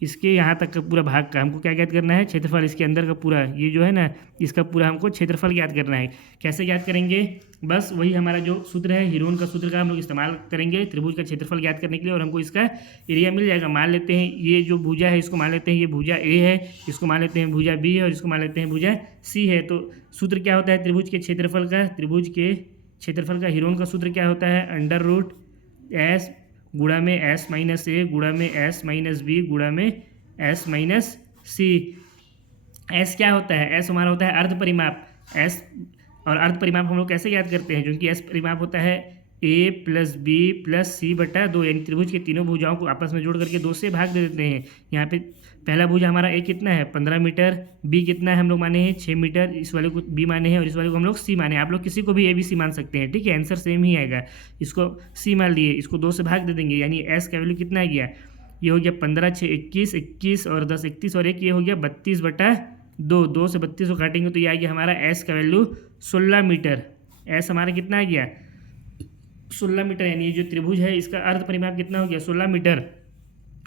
इसके यहाँ तक का पूरा भाग का हमको क्या ज्ञात करना है, क्षेत्रफल। इसके अंदर का पूरा ये जो है ना, इसका पूरा हमको क्षेत्रफल ज्ञात करना है। कैसे ज्ञात करेंगे, बस वही हमारा जो सूत्र है, हीरोन का सूत्र का हम लोग इस्तेमाल करेंगे त्रिभुज का क्षेत्रफल ज्ञात करने के लिए, और हमको इसका एरिया मिल जाएगा। मान लेते हैं ये जो भुजा है इसको मान लेते हैं ये भुजा ए है, इसको मान लेते हैं भुजा बी है, और इसको मान लेते हैं भुजा सी है। तो सूत्र क्या होता है त्रिभुज के क्षेत्रफल का, त्रिभुज के क्षेत्रफल का हीरोन का सूत्र क्या होता है, अंडर रूट एस गुणा में एस माइनस ए गुणा में एस माइनस बी गुणा में एस माइनस सी। एस क्या होता है, एस हमारा होता है अर्ध परिमाप। एस और अर्ध परिमाप हम लोग कैसे याद करते हैं, क्योंकि एस परिमाप होता है ए प्लस बी प्लस सी बटा 2, यानी त्रिभुज के तीनों भुजाओं को आपस में जोड़ करके 2 से भाग दे देते हैं। यहाँ पे पहला भुजा हमारा ए कितना है 15 मीटर, बी कितना है हम लोग माने हैं 6 मीटर, इस वाले को बी माने हैं और इस वाले को हम लोग सी माने। आप लोग किसी को भी ए बी सी मान सकते हैं, ठीक है, आंसर सेम ही आएगा। इसको सी मान लिए, इसको 2 से भाग दे देंगे, यानी एस का वैल्यू कितना आ गया, ये हो गया 15 6 21, 21 और 10 31 और 1 ये हो गया 32 बटा 2। 2 से 32 को काटेंगे तो ये आ गया हमारा एस का वैल्यू 16 मीटर। एस हमारा कितना आ गया 16 मीटर, यानी ये जो त्रिभुज है इसका अर्ध परिमाप कितना हो गया 16 मीटर।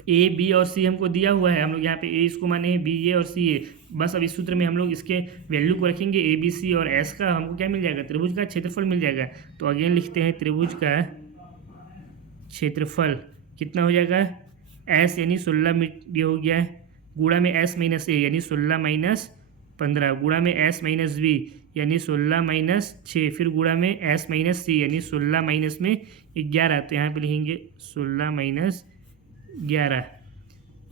ए बी और सी हमको दिया हुआ है, हम लोग यहाँ पे ए इसको माने हैं बी ए और सी ए। बस अब इस सूत्र में हम लोग इसके वैल्यू को रखेंगे, ए बी सी और एस का हमको क्या मिल जाएगा, त्रिभुज का क्षेत्रफल मिल जाएगा। तो अगेन लिखते हैं त्रिभुज का क्षेत्रफल कितना हो जाएगा, एस यानी 16 मीटर ये हो गया है, गुणा में एस माइनस ए यानी 16 माइनस 15, गुणा में एस माइनस बी यानी 16 माइनस 6, फिर गुणा में एस माइनस सी यानी 16 माइनस में 11। तो यहाँ पे लिखेंगे 16 माइनस 11।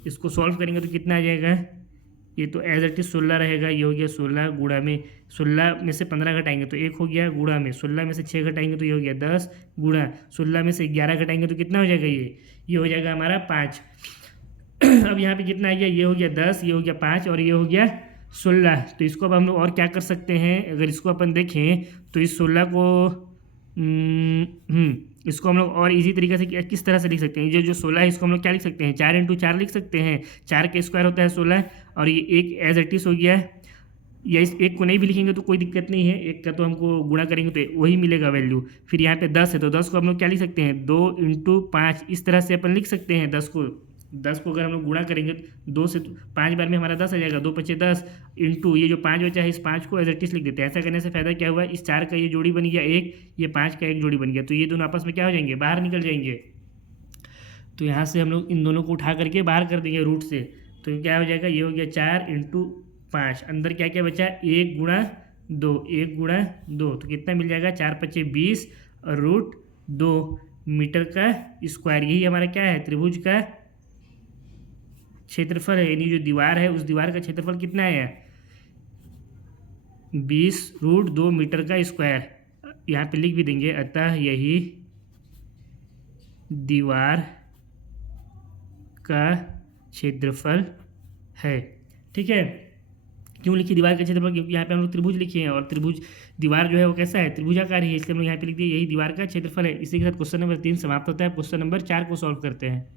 इसको सॉल्व करेंगे तो कितना आ जाएगा, ये तो एज इट इज 16 रहेगा, ये हो गया 16 गुणा में 16 में से 15 घटाएंगे तो 1 हो गया, गुणा में 16 में से 6 घटाएंगे तो ये हो गया 10, गुणा 16 में से 11 घटाएंगे तो कितना हो जाएगा, ये हो जाएगा हमारा 5। अब यहाँ पे कितना आ गया, ये हो गया 10, ये हो गया 5 और ये हो गया 16। तो इसको अब हम लोग और क्या कर सकते हैं, अगर इसको अपन देखें तो इस 16 को इसको हम लोग और इजी तरीके से किस तरह से लिख सकते हैं, जो 16 है इसको हम लोग क्या लिख सकते हैं 4 × 4 लिख सकते हैं। 4 के स्क्वायर होता है 16 और ये एक एज इट इज हो गया है, या इस एक को नहीं भी लिखेंगे तो कोई दिक्कत नहीं है, एक का तो हमको गुणा करेंगे तो वही मिलेगा वैल्यू। फिर यहाँ पे 10 है तो 10 को हम लोग क्या लिख सकते हैं 2 × 5, इस तरह से अपन लिख सकते हैं। 10 को अगर हम लोग गुणा करेंगे 2 से 5 बार में हमारा 10 आ जाएगा, 2 × 5 = 10 इंटू ये जो 5 बचा है इस 5 को एज इट इज लिख देते हैं। ऐसा करने से फायदा क्या हुआ, इस 4 का ये जोड़ी बन गया एक, ये 5 का एक जोड़ी बन गया, तो ये दोनों आपस में क्या हो जाएंगे बाहर निकल जाएंगे। तो यहाँ से हम लोग इन दोनों को उठा करके बाहर कर देंगे रूट से, तो क्या हो जाएगा, ये हो गया 4 × 5, अंदर क्या क्या बचा 1 × 2, 1 × 2, तो कितना मिल जाएगा 4 × 5 = 20 और √2 मीटर का स्क्वायर। यही हमारा क्या है त्रिभुज का क्षेत्रफल है, यानी जो दीवार है उस दीवार का क्षेत्रफल कितना है 20 √2 मीटर का स्क्वायर। यहाँ पे लिख भी देंगे, अतः यही दीवार का क्षेत्रफल है। ठीक है, क्यों लिखी दीवार का क्षेत्रफल, क्योंकि यहाँ पे हम लोग त्रिभुज लिखे हैं और त्रिभुज दीवार जो है वो कैसा है त्रिभुजाकार ही है, इसलिए हम लोग यहाँ पे लिख दिए यही दीवार का क्षेत्रफल है। इसी के साथ क्वेश्चन नंबर 3 समाप्त होता है। क्वेश्चन नंबर 4 को सॉल्व करते हैं।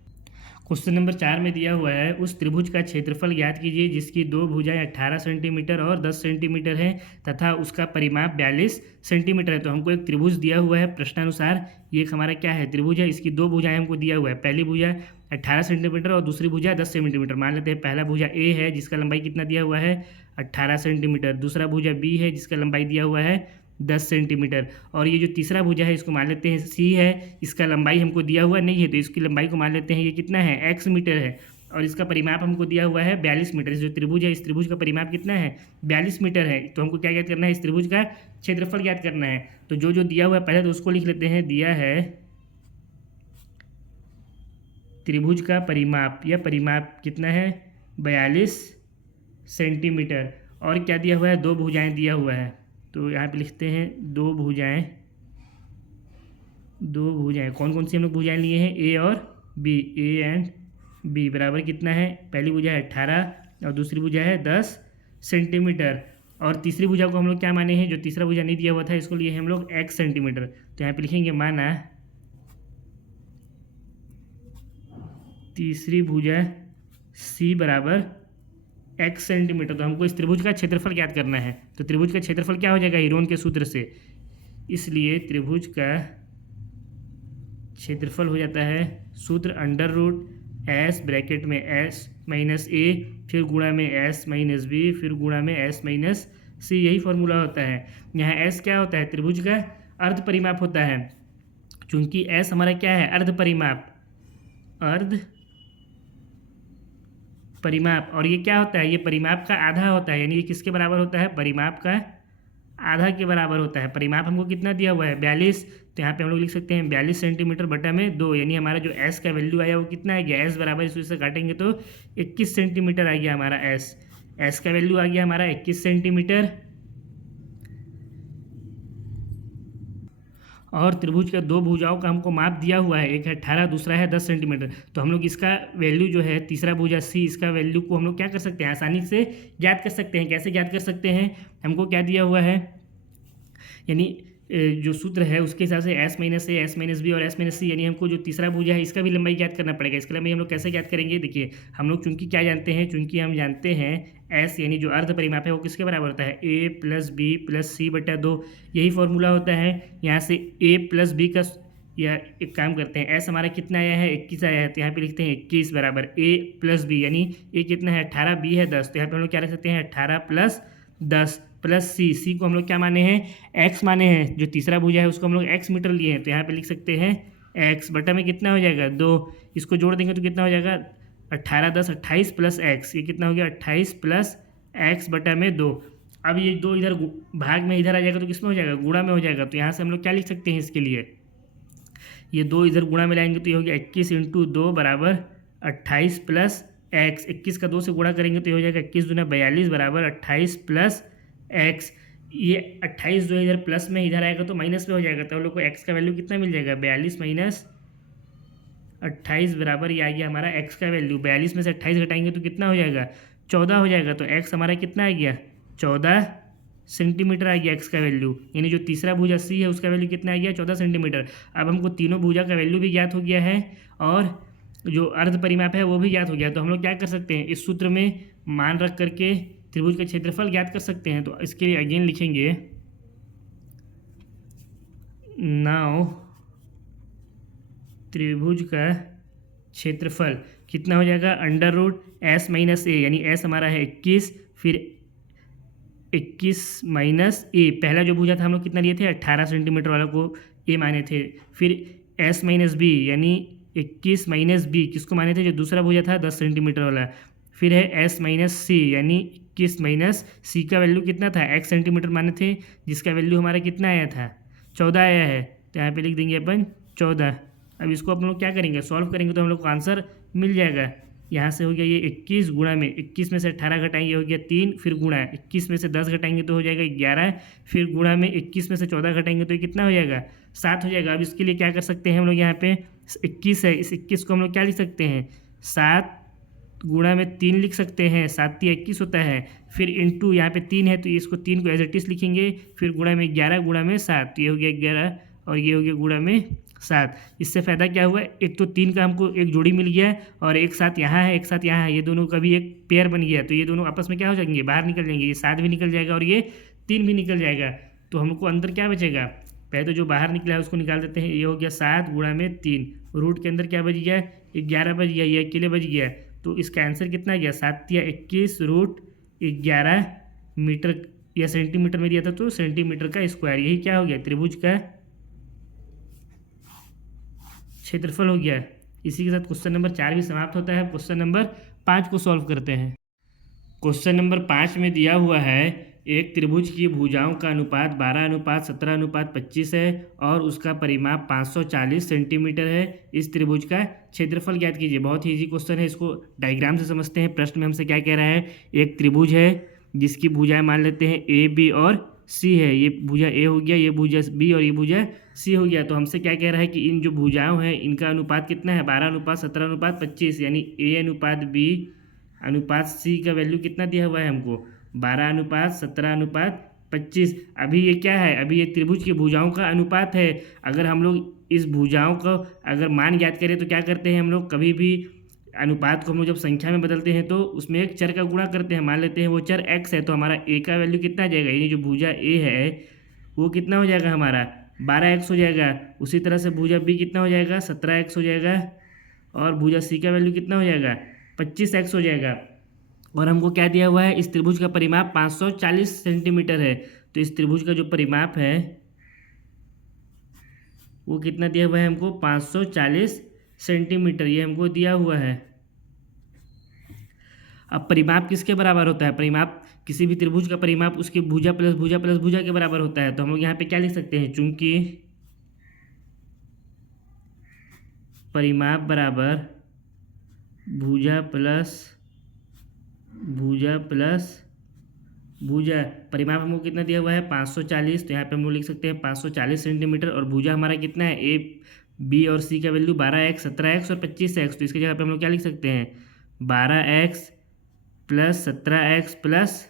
क्वेश्चन नंबर 4 में दिया हुआ है उस त्रिभुज का क्षेत्रफल ज्ञात कीजिए जिसकी 2 भुजाएं 18 सेंटीमीटर और 10 सेंटीमीटर हैं तथा उसका परिमाप 42 सेंटीमीटर है। तो हमको एक त्रिभुज दिया हुआ है प्रश्नानुसार, ये एक हमारा क्या है त्रिभुज है, इसकी 2 भुजाएं हमको दिया हुआ है, पहली भुजा 18 सेंटीमीटर और दूसरी भुजा 10 सेंटीमीटर। मान लेते हैं पहला भुजा ए है जिसका लंबाई कितना दिया हुआ है 18 सेंटीमीटर, दूसरा भुजा बी है जिसका लंबाई दिया हुआ है 10 सेंटीमीटर, और ये जो तीसरा भुजा है इसको मान लेते हैं सी है, इसका लंबाई हमको दिया हुआ नहीं है तो इसकी लंबाई को मान लेते हैं ये कितना है x मीटर है, और इसका परिमाप हमको दिया हुआ है 42 मीटर। जो त्रिभुज है इस त्रिभुज का परिमाप कितना है 42 मीटर है। तो हमको क्या ज्ञात करना है, इस त्रिभुज का क्षेत्रफल ज्ञात करना है। तो जो दिया हुआ है पहले तो उसको लिख लेते हैं, दिया है त्रिभुज का परिमाप, या परिमाप कितना है 42 सेंटीमीटर, और क्या दिया हुआ है 2 भुजाएं दिया हुआ है। तो यहाँ पे लिखते हैं 2 भुजाएं कौन कौन सी हम लोग भुजाएं लिए हैं ए और बी, ए एंड बी बराबर कितना है, पहली भुजा है 18 और दूसरी भुजा है 10 सेंटीमीटर, और तीसरी भुजा को हम लोग क्या माने हैं, जो तीसरा भुजा नहीं दिया हुआ था इसको लिए हम लोग x सेंटीमीटर। तो यहाँ पे लिखेंगे माना तीसरी भुजा c बराबर x सेंटीमीटर। तो हमको इस त्रिभुज का क्षेत्रफल ज्ञात करना है। तो त्रिभुज का क्षेत्रफल क्या हो जाएगा हीरोन के सूत्र से, इसलिए त्रिभुज का क्षेत्रफल हो जाता है सूत्र अंडर रूट s ब्रैकेट में s माइनस ए, फिर गुणा में एस माइनस बी, फिर गुणा में एस माइनस सी, यही फॉर्मूला होता है। यहाँ एस क्या होता है? त्रिभुज का अर्ध परिमाप होता है, क्योंकि एस हमारा क्या है? अर्ध परिमाप, अर्ध परिमाप। और ये क्या होता है? ये परिमाप का आधा होता है, यानी ये किसके बराबर होता है? परिमाप का आधा के बराबर होता है। परिमाप हमको कितना दिया हुआ है? 42, तो यहाँ पे हम लोग लिख सकते हैं 42 सेंटीमीटर बटा में 2, यानी हमारा जो एस का वैल्यू आया वो कितना आ गया? एस बराबर इससे काटेंगे तो 21 सेंटीमीटर आ गया हमारा एस। एस का वैल्यू आ गया हमारा 21 सेंटीमीटर। और त्रिभुज का दो भुजाओं का हमको माप दिया हुआ है, एक है 18, दूसरा है 10 सेंटीमीटर। तो हम लोग इसका वैल्यू जो है, तीसरा भुजा सी, इसका वैल्यू को हम लोग क्या कर सकते हैं? आसानी से ज्ञात कर सकते हैं। कैसे ज्ञात कर सकते हैं? हमको क्या दिया हुआ है, यानी जो सूत्र है उसके हिसाब से एस माइनस ए, एस माइनस बी और एस माइनस सी, यानी हमको जो तीसरा भुजा है इसका भी लंबाई ज्ञात करना पड़ेगा। इसका लंबाई हम लोग कैसे ज्ञात करेंगे? देखिए, हम लोग चूंकि क्या जानते हैं, चूंकि हम जानते हैं एस यानी जो अर्ध परिमाप है वो किसके बराबर होता है? ए प्लस बी प्लस सी बटा 2, यही फॉर्मूला होता है। यहाँ से ए प्लस बी का, या एक काम करते हैं, एस हमारा कितना आया है? 21 आया है, तो यहाँ पे लिखते हैं 21 बराबर ए प्लस बी, यानी ए कितना है? 18, बी है 10, तो यहाँ पे हम लोग क्या रख सकते हैं? 18 प्लस 10 प्लस सी, सी को हम लोग क्या माने हैं? एक्स माने हैं। जो तीसरा भुजा है उसको हम लोग एक्स मीटर लिए हैं, तो यहाँ पे लिख सकते हैं एक्स बटा में कितना हो जाएगा? 2, इसको जोड़ देंगे तो कितना हो जाएगा? 18 10 28 प्लस एक्स, ये कितना हो गया? 28 प्लस एक्स बटा में 2। अब ये 2 इधर भाग में इधर आ जाएगा तो किसमें हो जाएगा? गुणा में हो जाएगा। तो यहाँ से हम लोग क्या लिख सकते हैं इसके लिए? ये 2 इधर गुणा में लाएंगे तो ये हो गया 21 इंटू 2 बराबर 28 प्लस एक्स। 21 का 2 से गुणा करेंगे तो ये हो जाएगा 21 दूना 42 बराबर 28 प्लस एक्स। ये 28 जो इधर प्लस में इधर आएगा तो माइनस में हो जाएगा, तो हम लोग को एक्स का वैल्यू कितना मिल जाएगा? 42 माइनस 28 बराबर ये आ गया हमारा एक्स का वैल्यू। 42 में से 28 घटाएंगे तो कितना हो जाएगा? 14 हो जाएगा। तो एक्स हमारा कितना आ गया? 14 सेंटीमीटर आ गया एक्स का वैल्यू। यानी जो तीसरा भुजा सी है उसका वैल्यू कितना आ गया? 14 सेंटीमीटर। अब हमको तीनों भुजा का वैल्यू भी ज्ञात हो गया है और जो अर्ध परिमाप है वो भी ज्ञात हो गया। तो हम लोग क्या कर सकते हैं? इस सूत्र में मान रख करके त्रिभुज का क्षेत्रफल ज्ञात कर सकते हैं। तो इसके लिए अगेन लिखेंगे, नाउ त्रिभुज का क्षेत्रफल कितना हो जाएगा? अंडर रूट एस माइनस ए, यानी एस हमारा है 21, फिर 21 माइनस ए, पहला जो भुजा था हम लोग कितना लिए थे? 18 सेंटीमीटर वाला को ए माने थे। फिर एस माइनस बी, यानी 21 माइनस बी किसको माने थे? जो दूसरा भुजा था 10 सेंटीमीटर वाला। फिर है एस माइनस सी, यानी 21 माइनस सी का वैल्यू कितना था? एक्स सेंटीमीटर माने थे, जिसका वैल्यू हमारा कितना आया था? 14 आया है। तो यहाँ पे लिख देंगे अपन 14। अब इसको अपन लोग क्या करेंगे? सॉल्व करेंगे तो हम लोग को आंसर मिल जाएगा। यहाँ से हो गया ये 21 गुणा में 21 में से 18 घटाएंगे हो गया 3, फिर गुणा 21 में से 10 घटाएंगे तो हो जाएगा 11, फिर गुणा में 21 में से 14 घटाएंगे तो ये कितना हो जाएगा? 7 हो जाएगा। अब इसके लिए क्या कर सकते हैं हम लोग? यहाँ पे 21 है, इस 21 को हम लोग क्या लिख सकते हैं? 7 गुणा में 3 लिख सकते हैं, 7 3 21 होता है। फिर इंटू यहाँ पे 3 है तो इसको 3 को एज इट इज लिखेंगे, फिर गुणा में 11 गुणा में 7, तो ये हो गया 11 और ये हो गया गुणा में 7। इससे फ़ायदा क्या हुआ? एक तो 3 का हमको एक जोड़ी मिल गया और एक साथ यहाँ है, एक साथ यहाँ है, ये दोनों का भी एक पेयर बन गया। तो ये दोनों आपस में क्या हो जाएंगे? बाहर निकल जाएंगे। ये 7 भी निकल जाएगा और ये 3 भी निकल जाएगा। तो हमको अंदर क्या बचेगा? पहले तो जो बाहर निकला है उसको निकाल देते हैं। ये हो गया 7 गुणा में 3, रूट के अंदर क्या बच गया? 11 बच गया, ये अकेले बच गया। तो इसका आंसर कितना गया? 7 या 21 रूट 11 मीटर या सेंटीमीटर में दिया था तो सेंटीमीटर का स्क्वायर। यही क्या हो गया? त्रिभुज का क्षेत्रफल हो गया। इसी के साथ क्वेश्चन नंबर 4 भी समाप्त होता है। क्वेश्चन नंबर 5 को सॉल्व करते हैं। क्वेश्चन नंबर 5 में दिया हुआ है एक त्रिभुज की भुजाओं का अनुपात 12:17:25 है और उसका परिमाप 540 सेंटीमीटर है। इस त्रिभुज का क्षेत्रफल ज्ञात कीजिए। बहुत ही इजी क्वेश्चन है, इसको डायग्राम से समझते हैं। प्रश्न में हमसे क्या कह रहा है? एक त्रिभुज है जिसकी भुजाएं मान लेते हैं ए बी और सी है। ये भुजा ए हो गया, ये भुजा बी और ये भुजा सी हो गया। तो हमसे क्या कह रहा है कि इन जो भुजाओं हैं इनका अनुपात कितना है? 12:17:25, यानी ए अनुपात बी अनुपात सी का वैल्यू कितना दिया हुआ है हमको? 12:17:25। अभी ये क्या है? अभी ये त्रिभुज की भुजाओं का अनुपात है। अगर हम लोग इस भुजाओं को अगर मान ज्ञात करें तो क्या करते हैं हम लोग? कभी भी अनुपात को हम लोग जब संख्या में बदलते हैं तो उसमें एक चर का गुणा करते हैं। मान लेते हैं वो चर x है, तो हमारा a का वैल्यू कितना आ जाएगा? यानी जो भुजा a है वो कितना हो जाएगा? हमारा 12x हो जाएगा। उसी तरह से भुजा b कितना हो जाएगा? 17x हो जाएगा। और भुजा c का वैल्यू कितना हो जाएगा? 25x हो जाएगा। और हमको क्या दिया हुआ है, इस त्रिभुज का परिमाप 540 सेंटीमीटर है। तो इस त्रिभुज का जो परिमाप है वो कितना दिया हुआ है हमको, 540 सेंटीमीटर, ये हमको दिया हुआ है। अब परिमाप किसके बराबर होता है, परिमाप किसी भी त्रिभुज का परिमाप उसके भुजा प्लस भुजा प्लस भुजा के बराबर होता है। तो हम लोग यहाँ पे क्या लिख सकते हैं, चूंकि परिमाप बराबर भुजा प्लस भुजा प्लस भुजा, परिमाप हमको कितना दिया हुआ है 540, तो यहाँ पे हम लोग लिख सकते हैं 540 सेंटीमीटर। और भुजा हमारा कितना है, ए बी और सी का वैल्यू 12x 17x और 25x। तो इसकी जगह पे हम लोग क्या लिख सकते हैं, 12x plus 17x plus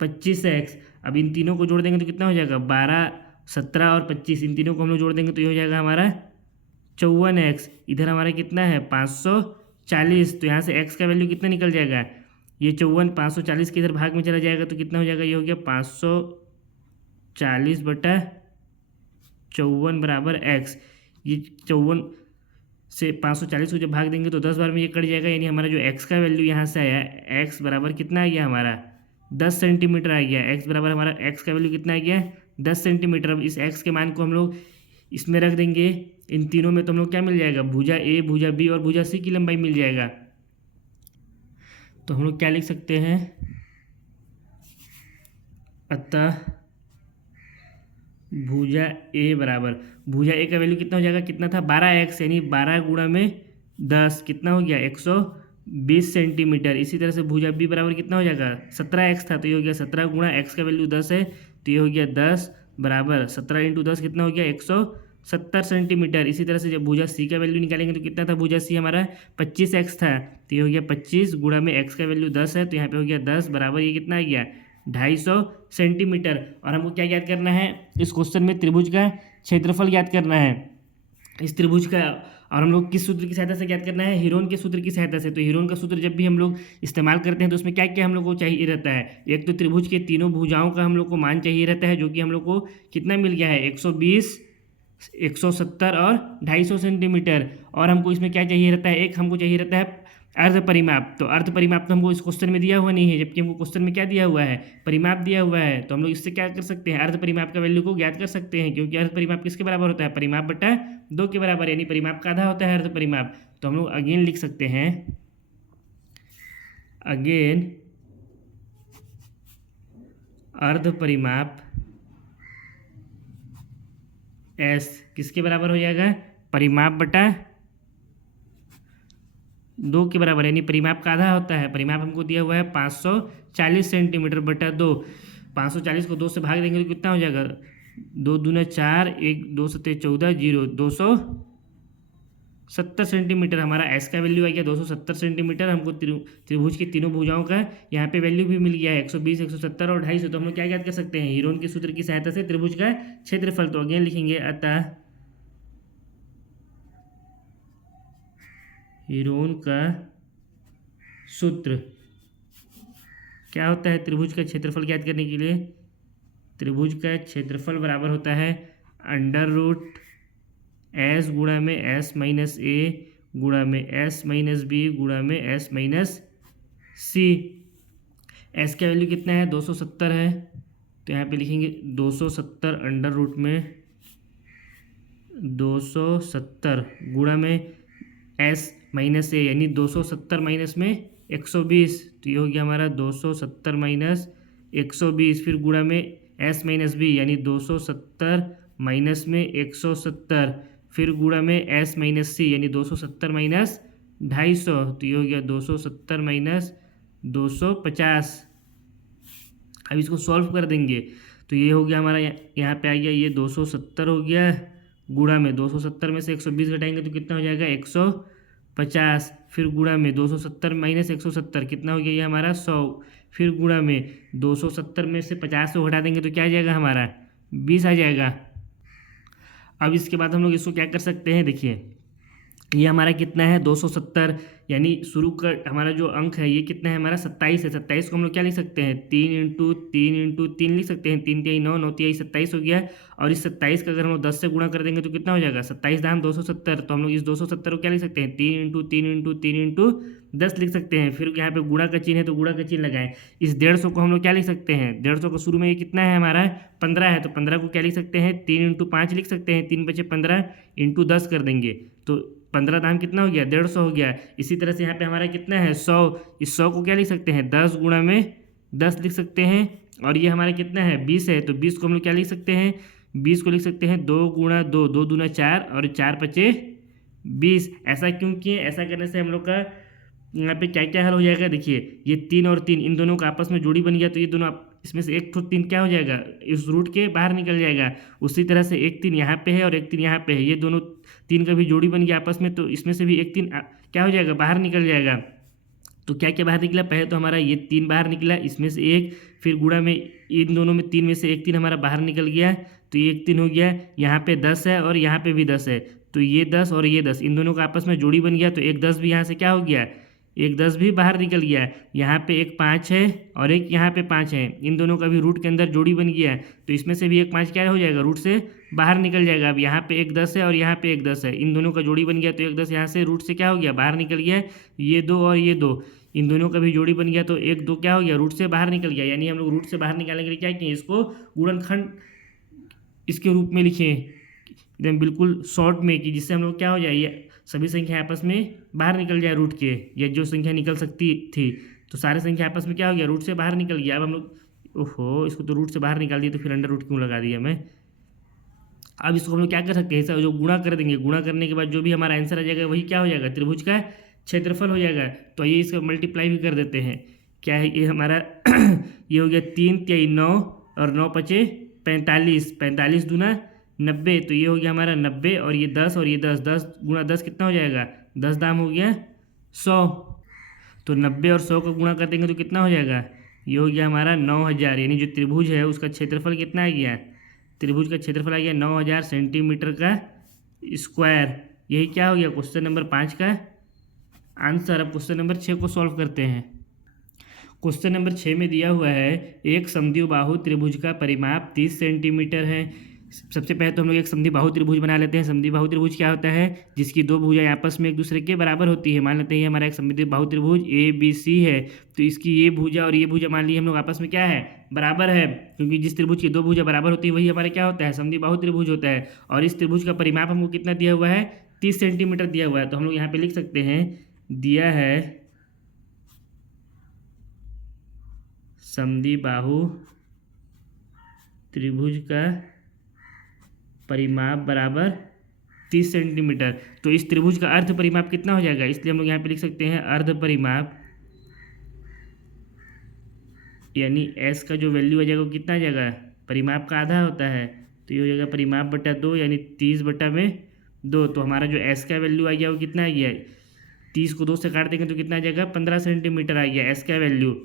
25x। अब इन तीनों को जोड़ देंगे तो कितना हो जाएगा, 12 17 और 25, इन तीनों को हम लोग जोड़ देंगे तो ये हो जाएगा हमारा 54x। इधर हमारा कितना है 540, तो यहाँ से x का वैल्यू कितना निकल जाएगा, ये 54 540 के इधर भाग में चला जाएगा तो कितना हो जाएगा, ये हो गया 540 बटा 54 बराबर x। ये 54 से 540 को जब भाग देंगे तो 10 बार में ये कट जाएगा, यानी हमारा जो x का वैल्यू यहाँ से आया, x बराबर कितना आ गया हमारा 10 सेंटीमीटर आ गया। x बराबर हमारा x का वैल्यू कितना आ गया 10 सेंटीमीटर। अब इस x के मान को हम लोग इसमें रख देंगे, इन तीनों में तो हम लोग क्या मिल जाएगा, भुजा ए भुजा बी और भुजा सी की लंबाई मिल जाएगा। तो हम लोग क्या लिख सकते हैं, अतः भुजा ए बराबर, भुजा ए का वैल्यू कितना हो जाएगा, कितना था 12x, यानी 12 गुणा में 10 कितना हो गया 120 सेंटीमीटर। इसी तरह से भुजा बी बराबर कितना हो जाएगा 17x था, तो ये हो गया 17 गुणा x का वैल्यू 10 है, तो ये हो गया 10 बराबर 17 इंटू 10 कितना हो गया 170 सेंटीमीटर। इसी तरह से जब भुजा सी का वैल्यू निकालेंगे तो कितना था, भुजा सी हमारा 25x था, तो ये हो गया 25 गुणा में x का वैल्यू 10 है, तो यहाँ पे हो गया 10 बराबर ये कितना आ गया 250 सेंटीमीटर। और हमको क्या याद करना है, इस क्वेश्चन में त्रिभुज का क्षेत्रफल याद करना है इस त्रिभुज का। और हम लोग किस सूत्र की सहायता से याद करना है, हीरोन के सूत्र की सहायता से। तो हीरोन का सूत्र जब भी हम लोग इस्तेमाल करते हैं तो उसमें क्या क्या हम लोग को चाहिए रहता है, एक तो त्रिभुज के तीनों भुजाओं का हम लोग को मान चाहिए रहता है, जो कि हम लोग को कितना मिल गया है 120 170 और 250 सेंटीमीटर। और हमको इसमें क्या चाहिए रहता है, एक हमको चाहिए रहता है अर्ध परिमाप। तो अर्ध परिमाप तो हमको इस क्वेश्चन में दिया हुआ नहीं है, जबकि हमको क्वेश्चन में क्या दिया हुआ है, परिमाप दिया हुआ है। तो हम लोग इससे क्या कर सकते हैं, अर्ध परिमाप का वैल्यू को ज्ञात कर सकते हैं, क्योंकि अर्ध परिमाप किसके बराबर होता है, परिमाप बटा 2 के बराबर, यानी परिमाप का आधा होता है अर्ध परिमाप। तो हम लोग अगेन लिख सकते हैं, अगेन अर्ध परिमाप एस किसके बराबर हो जाएगा, परिमाप बटा 2 के बराबर, यानी परिमाप का आधा होता है। परिमाप हमको दिया हुआ है 540 सेंटीमीटर बटा 2। 540 को 2 से भाग देंगे तो कितना हो जाएगा, 2 दूना 4, 1 2 सत्ते 14 0 270 सेंटीमीटर। हमारा एस का वैल्यू आ गया 270 सेंटीमीटर। हमको त्रिभुज की तीनों भुजाओं का यहाँ पे वैल्यू भी मिल गया है 120 170 और 250। तो हम लोग क्या याद कर सकते हैं, हीरोन के सूत्र की सहायता से त्रिभुज का क्षेत्रफल। तो अगेन लिखेंगे, अतः हीरोन का सूत्र क्या होता है, त्रिभुज का क्षेत्रफल ज्ञात करने के लिए, त्रिभुज का क्षेत्रफल बराबर होता है अंडर रूट एस गुणा में एस माइनस ए गुणा में एस माइनस बी गुणा में एस माइनस सी। एस का वैल्यू कितना है 270 है, तो यहाँ पे लिखेंगे 270 अंडर रूट में 270 गुणा में एस माइनस ए, यानी 270 माइनस में 120, तो ये हो गया हमारा 270 माइनस 120, फिर गुणा में एस माइनस बी, यानी 270 माइनस में 170, फिर गुणा में एस माइनस सी, यानी 270 माइनस 250, तो ये हो गया 270 माइनस 250। अब इसको सॉल्व कर देंगे तो ये हो गया हमारा, यहाँ पे आ गया ये 270 हो गया, गुणा में 270 में से 120 घटाएंगे तो कितना हो जाएगा 150, फिर गुणा में 270 माइनस 170 कितना हो गया ये हमारा 100, फिर गुणा में 270 में से 50 को घटा देंगे तो क्या आ जाएगा हमारा 20 आ जाएगा। अब इसके बाद हम लोग इसको क्या कर सकते हैं, देखिए ये हमारा कितना है 270, यानी शुरू का हमारा जो अंक है ये कितना है हमारा 27 है। 27 को हम लोग क्या लिख सकते हैं 3 लिख सकते हैं। 3 9 9 27 हो गया। और इस 27 का अगर हम लोग 10 से गुणा कर देंगे तो कितना हो जाएगा 27 दाम 270। तो हम लोग इस 270 को क्या लिख सकते हैं 3 लिख सकते हैं। फिर यहाँ पे गुणा का चिन्ह है तो गुणा का चिन्ह लगाएं। इस 150 को हम लोग क्या लिख सकते हैं 150 को शुरू में ये कितना है हमारा 15 है, तो 15 को क्या लिख सकते हैं 3 × 5 लिख सकते हैं। 3 बचे 15 × 10 कर देंगे तो 15 दाम कितना हो गया 150 हो गया। इसी तरह से यहाँ पे हमारा कितना है 100। इस 100 को क्या लिख सकते हैं 10 गुणा में 10 लिख सकते हैं। और ये हमारा कितना है 20 है, तो 20 को हम लोग क्या लिख सकते हैं 20 को लिख सकते हैं 2 × 2, 2 दूना 4 और 4 बचे 20। ऐसा क्यों किए, ऐसा करने से हम लोग का यहाँ पे क्या क्या हल हो जाएगा। देखिए ये 3 और 3 इन दोनों का आपस में जोड़ी बन गया, तो ये दोनों इसमें से एक 3 क्या हो जाएगा इस रूट के बाहर निकल जाएगा। उसी तरह से एक 3 यहाँ पे है और एक 3 यहाँ पे है, ये दोनों 3 का भी जोड़ी बन गया आपस में, तो इसमें से भी एक 3 क्या हो जाएगा बाहर निकल जाएगा। तो क्या क्या बाहर निकला, पहले तो हमारा ये 3 बाहर निकला, इसमें से एक, फिर गुणा में इन दोनों में 3 में से एक 3 हमारा बाहर निकल गया, तो ये एक 3 हो गया। यहाँ पे 10 है और यहाँ पे भी 10 है, तो ये 10 और ये 10 इन दोनों का आपस में जोड़ी बन गया, तो एक 10 भी यहाँ से क्या हो गया एक 10 भी बाहर निकल गया। यहाँ पे एक 5 है और एक यहाँ पे 5 है, इन दोनों का भी रूट के अंदर जोड़ी बन गया है, तो इसमें से भी एक 5 क्या हो जाएगा रूट से बाहर निकल जाएगा। अब यहाँ पे एक 10 है और यहाँ पे एक 10 है, इन दोनों का जोड़ी बन गया, तो एक 10 यहाँ से रूट से क्या हो गया बाहर निकल गया। ये 2 और ये 2 इन दोनों का भी जोड़ी बन गया, तो एक 2 क्या हो गया रूट से बाहर निकल गया। यानी हम लोग रूट से बाहर निकालने के लिए क्या किए, इसको गुणनखंड इसके रूप में लिखे एकदम बिल्कुल शॉर्ट में, कि जिससे हम लोग क्या हो जाए ये सभी संख्या आपस में बाहर निकल जाए रूट के, या जो संख्या निकल सकती थी, तो सारे संख्या आपस में क्या हो गया रूट से बाहर निकल गया। अब हम लोग ओहो इसको तो रूट से बाहर निकाल दिए, तो फिर अंडर रूट क्यों लगा दिया मैं। अब इसको हम लोग क्या कर सकते हैं, ऐसा जो गुणा कर देंगे, गुणा करने के बाद जो भी हमारा आंसर आ जाएगा वही क्या हो जाएगा त्रिभुज का क्षेत्रफल हो जाएगा। तो ये इसका मल्टीप्लाई भी कर देते हैं, क्या है ये हमारा ये हो गया 3 3 9 और 9 बचे 45, 45 दूना 90, तो ये हो गया हमारा 90 और ये 10 और ये 10, 10 गुणा 10 कितना हो जाएगा 10 दाम हो गया 100। तो 90 और 100 को गुणा कर देंगे तो कितना हो जाएगा, ये हो गया हमारा 9000। यानी जो त्रिभुज है उसका क्षेत्रफल कितना आ गया, त्रिभुज का क्षेत्रफल आ गया 9000 सेंटीमीटर का स्क्वायर। यही क्या हो गया क्वेश्चन नंबर 5 का आंसर। अब क्वेश्चन नंबर 6 को सॉल्व करते हैं। क्वेश्चन नंबर 6 में दिया हुआ है एक समद्विबाहु त्रिभुज का परिमाप 30 सेंटीमीटर है। सबसे पहले तो हम लोग एक समद्विबाहु त्रिभुज बना लेते हैं। समद्विबाहु त्रिभुज क्या होता है, जिसकी दो भुजाएं आपस में एक दूसरे के बराबर होती है। मान लेते हैं ये हमारा एक समद्विबाहु त्रिभुज ABC है, तो इसकी ये भुजा और ये भुजा मान ली हम लोग आपस में क्या है बराबर है, क्योंकि जिस त्रिभुज की दो भुजा बराबर होती है वही हमारा क्या होता है समद्विबाहु त्रिभुज होता है। और इस त्रिभुज का परिमाप हमको कितना दिया हुआ है 30 सेंटीमीटर दिया हुआ है। तो हम लोग यहाँ पे लिख सकते हैं दिया है समद्विबाहु त्रिभुज का परिमाप बराबर 30 सेंटीमीटर। तो इस त्रिभुज का अर्ध परिमाप कितना हो जाएगा, इसलिए हम लोग यहाँ पे लिख सकते हैं अर्ध परिमाप, यानी S का जो वैल्यू आ जाएगा वो कितना आ जाएगा परिमाप का आधा होता है, तो ये हो जाएगा परिमाप बटा 2 यानी 30 बटा में 2। तो हमारा जो S का वैल्यू आ गया वो कितना आ गया 30 को 2 से काट देंगे तो कितना आ जाएगा 15 सेंटीमीटर आ गया S का वैल्यू।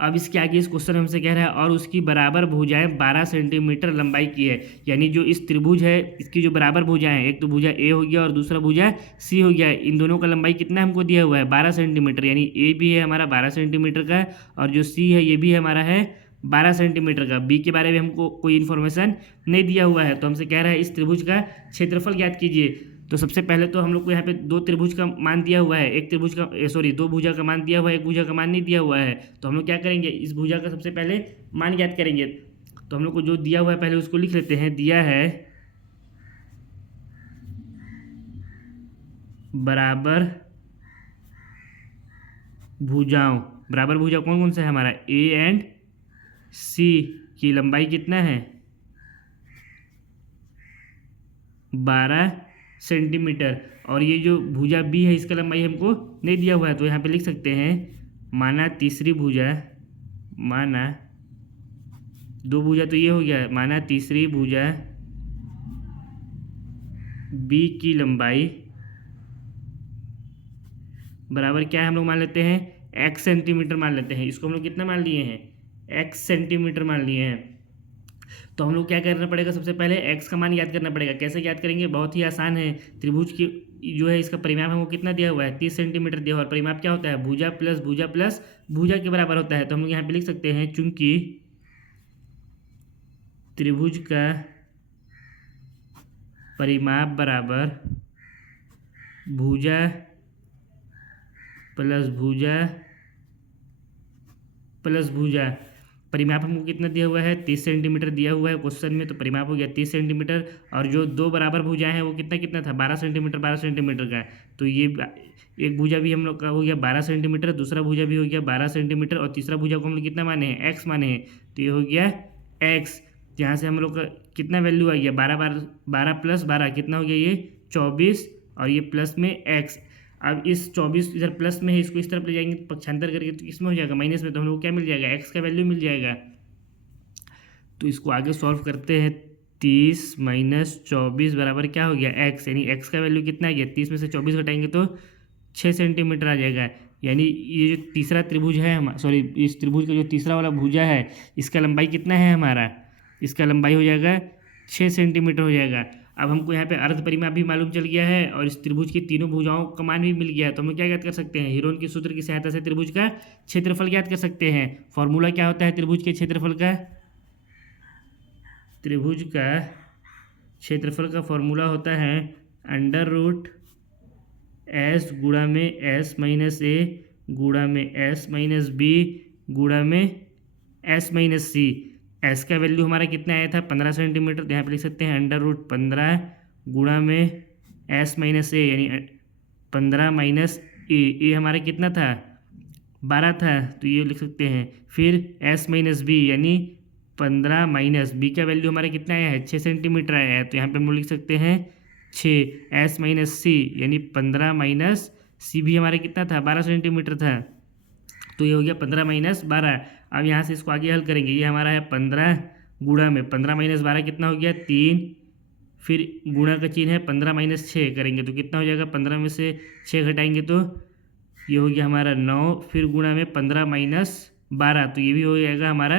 अब इसके आगे इस क्वेश्चन में हमसे कह रहा है और उसकी बराबर भुजाएं 12 सेंटीमीटर लंबाई की है। यानी जो इस त्रिभुज है इसकी जो बराबर भुजाएं हैं, एक तो भुजा A हो गया और दूसरा भुजा C हो गया, इन दोनों का लंबाई कितना हमको दिया हुआ है 12 सेंटीमीटर। यानी A भी है हमारा 12 सेंटीमीटर का और जो C है ये भी है हमारा है 12 सेंटीमीटर का। B के बारे में हमको कोई इन्फॉर्मेशन नहीं दिया हुआ है, तो हमसे कह रहा है इस त्रिभुज का क्षेत्रफल ज्ञात कीजिए। तो सबसे पहले तो हम लोग को यहाँ पे दो त्रिभुज का मान दिया हुआ है, एक त्रिभुज का सॉरी दो भुजा का मान दिया हुआ है, एक भुजा का मान नहीं दिया हुआ है। तो हम लोग क्या करेंगे इस भुजा का सबसे पहले मान ज्ञात करेंगे। तो हम लोग को जो दिया हुआ है पहले उसको लिख लेते हैं। दिया है बराबर भुजाओं, बराबर भुजा कौन कौन सा है हमारा A एंड C की लंबाई कितना है 12 सेंटीमीटर, और ये जो भुजा B है इसका लंबाई हमको नहीं दिया हुआ है। तो यहाँ पे लिख सकते हैं माना तीसरी भुजा, माना दो भुजा तो ये हो गया, माना तीसरी भुजा B की लंबाई बराबर क्या है हम लोग मान लेते हैं x सेंटीमीटर मान लेते हैं। इसको हम लोग कितना मान लिए हैं x सेंटीमीटर मान लिए हैं। तो हम लोग क्या करना पड़ेगा सबसे पहले x का मान याद करना पड़ेगा। कैसे याद करेंगे, बहुत ही आसान है। त्रिभुज की जो है इसका परिमाप हमको कितना दिया हुआ है 30 सेंटीमीटर दिया हुआ है। और परिमाप क्या होता है भुजा प्लस भुजा प्लस भुजा के बराबर होता है। तो हम लोग यहाँ पे लिख सकते हैं चूंकि त्रिभुज का परिमाप बराबर भुजा प्लस भुजा प्लस भुजा, परिमाप हमको कितना दिया हुआ है 30 सेंटीमीटर दिया हुआ है क्वेश्चन में, तो परिमाप हो गया 30 सेंटीमीटर। और जो दो बराबर भुजाएं हैं वो कितना कितना था 12 सेंटीमीटर 12 सेंटीमीटर का। तो ये एक भुजा भी हम लोग का हो गया 12 सेंटीमीटर, दूसरा भुजा भी हो गया 12 सेंटीमीटर, और तीसरा भुजा को हम लोग कितना माने हैं एक्स माने हैं। तो ये हो गया एक्स। यहाँ से हम लोग का कितना वैल्यू आ गया 12 प्लस 12 कितना हो गया ये 24, और ये प्लस में एक्स। अब इस 24 इधर प्लस में है, इसको इस तरफ ले जाएंगे पक्षांतर करके तो किसमें हो जाएगा माइनस में। तो हम लोग को क्या मिल जाएगा एक्स का वैल्यू मिल जाएगा। तो इसको आगे सॉल्व करते हैं 30 माइनस 24 बराबर क्या हो गया एक्स, यानी एक्स का वैल्यू कितना आ गया 30 में से 24 घटाएंगे तो 6 सेंटीमीटर आ जाएगा। यानी ये जो तीसरा त्रिभुज है सॉरी इस त्रिभुज का जो तीसरा वाला भुजा है इसका लंबाई कितना है हमारा, इसका लंबाई हो जाएगा 6 सेंटीमीटर हो जाएगा। अब हमको यहाँ पे अर्ध परिमाप भी मालूम चल गया है और इस त्रिभुज की तीनों भुजाओं का मान भी मिल गया है। तो हम लोग क्या ज्ञात कर सकते हैं हीरोन के सूत्र की सहायता से त्रिभुज का क्षेत्रफल ज्ञात कर सकते हैं। फॉर्मूला क्या होता है त्रिभुज के क्षेत्रफल का, त्रिभुज का क्षेत्रफल का फॉर्मूला होता है अंडर रूट एस गुणा में एस माइनस ए गुणा में एस माइनस बी गुणा में एस माइनस सी। एस का वैल्यू हमारा कितना आया था 15 सेंटीमीटर, तो यहाँ पे लिख सकते हैं अंडर रूट 15 गुणा में एस माइनस ए यानी 15 माइनस ए हमारा कितना था 12 था, तो ये लिख सकते हैं। फिर एस माइनस बी यानी 15 माइनस बी का वैल्यू हमारा कितना आया है 6 सेंटीमीटर आया है, तो यहाँ पे हम लोग लिख सकते हैं 6 एस माइनस सी यानी 15 माइनस सी भी हमारा कितना था 12 सेंटीमीटर था, तो ये हो गया 15 माइनस 12। अब यहाँ से इसको आगे हल करेंगे, ये हमारा है 15 गुणा में 15 माइनस 12 कितना हो गया 3, फिर गुणा का चिन्ह है 15 माइनस 6 करेंगे तो कितना हो जाएगा 15 में से 6 घटाएंगे तो ये हो गया हमारा 9, फिर गुणा में 15 माइनस 12 तो ये भी हो जाएगा हमारा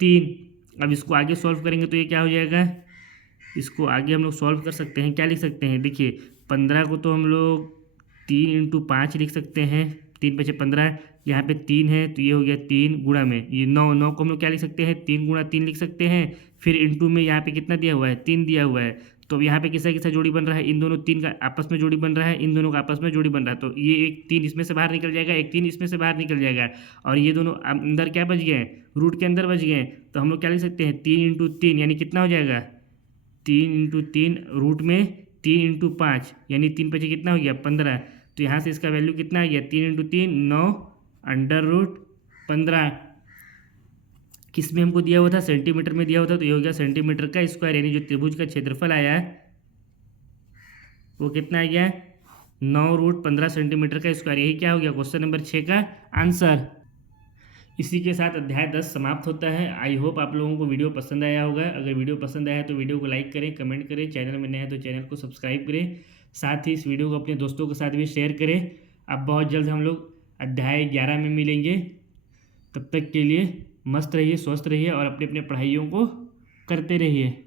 3। अब इसको आगे सॉल्व करेंगे तो ये क्या हो जाएगा, इसको आगे हम लोग सॉल्व कर सकते हैं। क्या लिख सकते हैं देखिए 15 को तो हम लोग 3 इंटू 5 लिख सकते हैं, 3 बचे 15, यहाँ पे 3 है तो ये हो गया 3 गुणा में ये 9 को हम लोग क्या लिख सकते हैं 3 गुणा 3 लिख सकते हैं। फिर इंटू में यहाँ पे कितना दिया हुआ है 3 दिया हुआ है, तो यहाँ पे किसका किसका जोड़ी बन रहा है इन दोनों 3 का आपस में जोड़ी बन रहा है, इन दोनों का आपस में जोड़ी बन रहा है। तो ये एक 3 इसमें से बाहर निकल जाएगा, एक 3 इसमें से बाहर निकल जाएगा, और ये दोनों अंदर क्या बच गए रूट के अंदर बच गए। तो हम लोग क्या लिख सकते हैं 3 इंटू 3 यानी कितना हो जाएगा 3 इंटू 3 रूट में 3 इंटू 5 यानी 3 बचे कितना हो गया 15। तो यहाँ से इसका वैल्यू कितना आ गया 3 इंटू 3 9 अंडर रूट 15। किस में हमको दिया हुआ था सेंटीमीटर में दिया हुआ था, तो ये हो गया सेंटीमीटर का स्क्वायर, यानी जो त्रिभुज का क्षेत्रफल आया वो कितना आ गया 9 रूट 15 सेंटीमीटर का स्क्वायर। यही क्या हो गया क्वेश्चन नंबर 6 का आंसर। इसी के साथ अध्याय 10 समाप्त होता है। आई होप आप लोगों को वीडियो पसंद आया होगा। अगर वीडियो पसंद आया तो वीडियो को लाइक करें, कमेंट करें, चैनल में नए हैं तो चैनल को सब्सक्राइब करें, साथ ही इस वीडियो को अपने दोस्तों के साथ भी शेयर करें। अब बहुत जल्द हम लोग अध्याय 11 में मिलेंगे, तब तक के लिए मस्त रहिए, स्वस्थ रहिए और अपने अपने पढ़ाइयों को करते रहिए।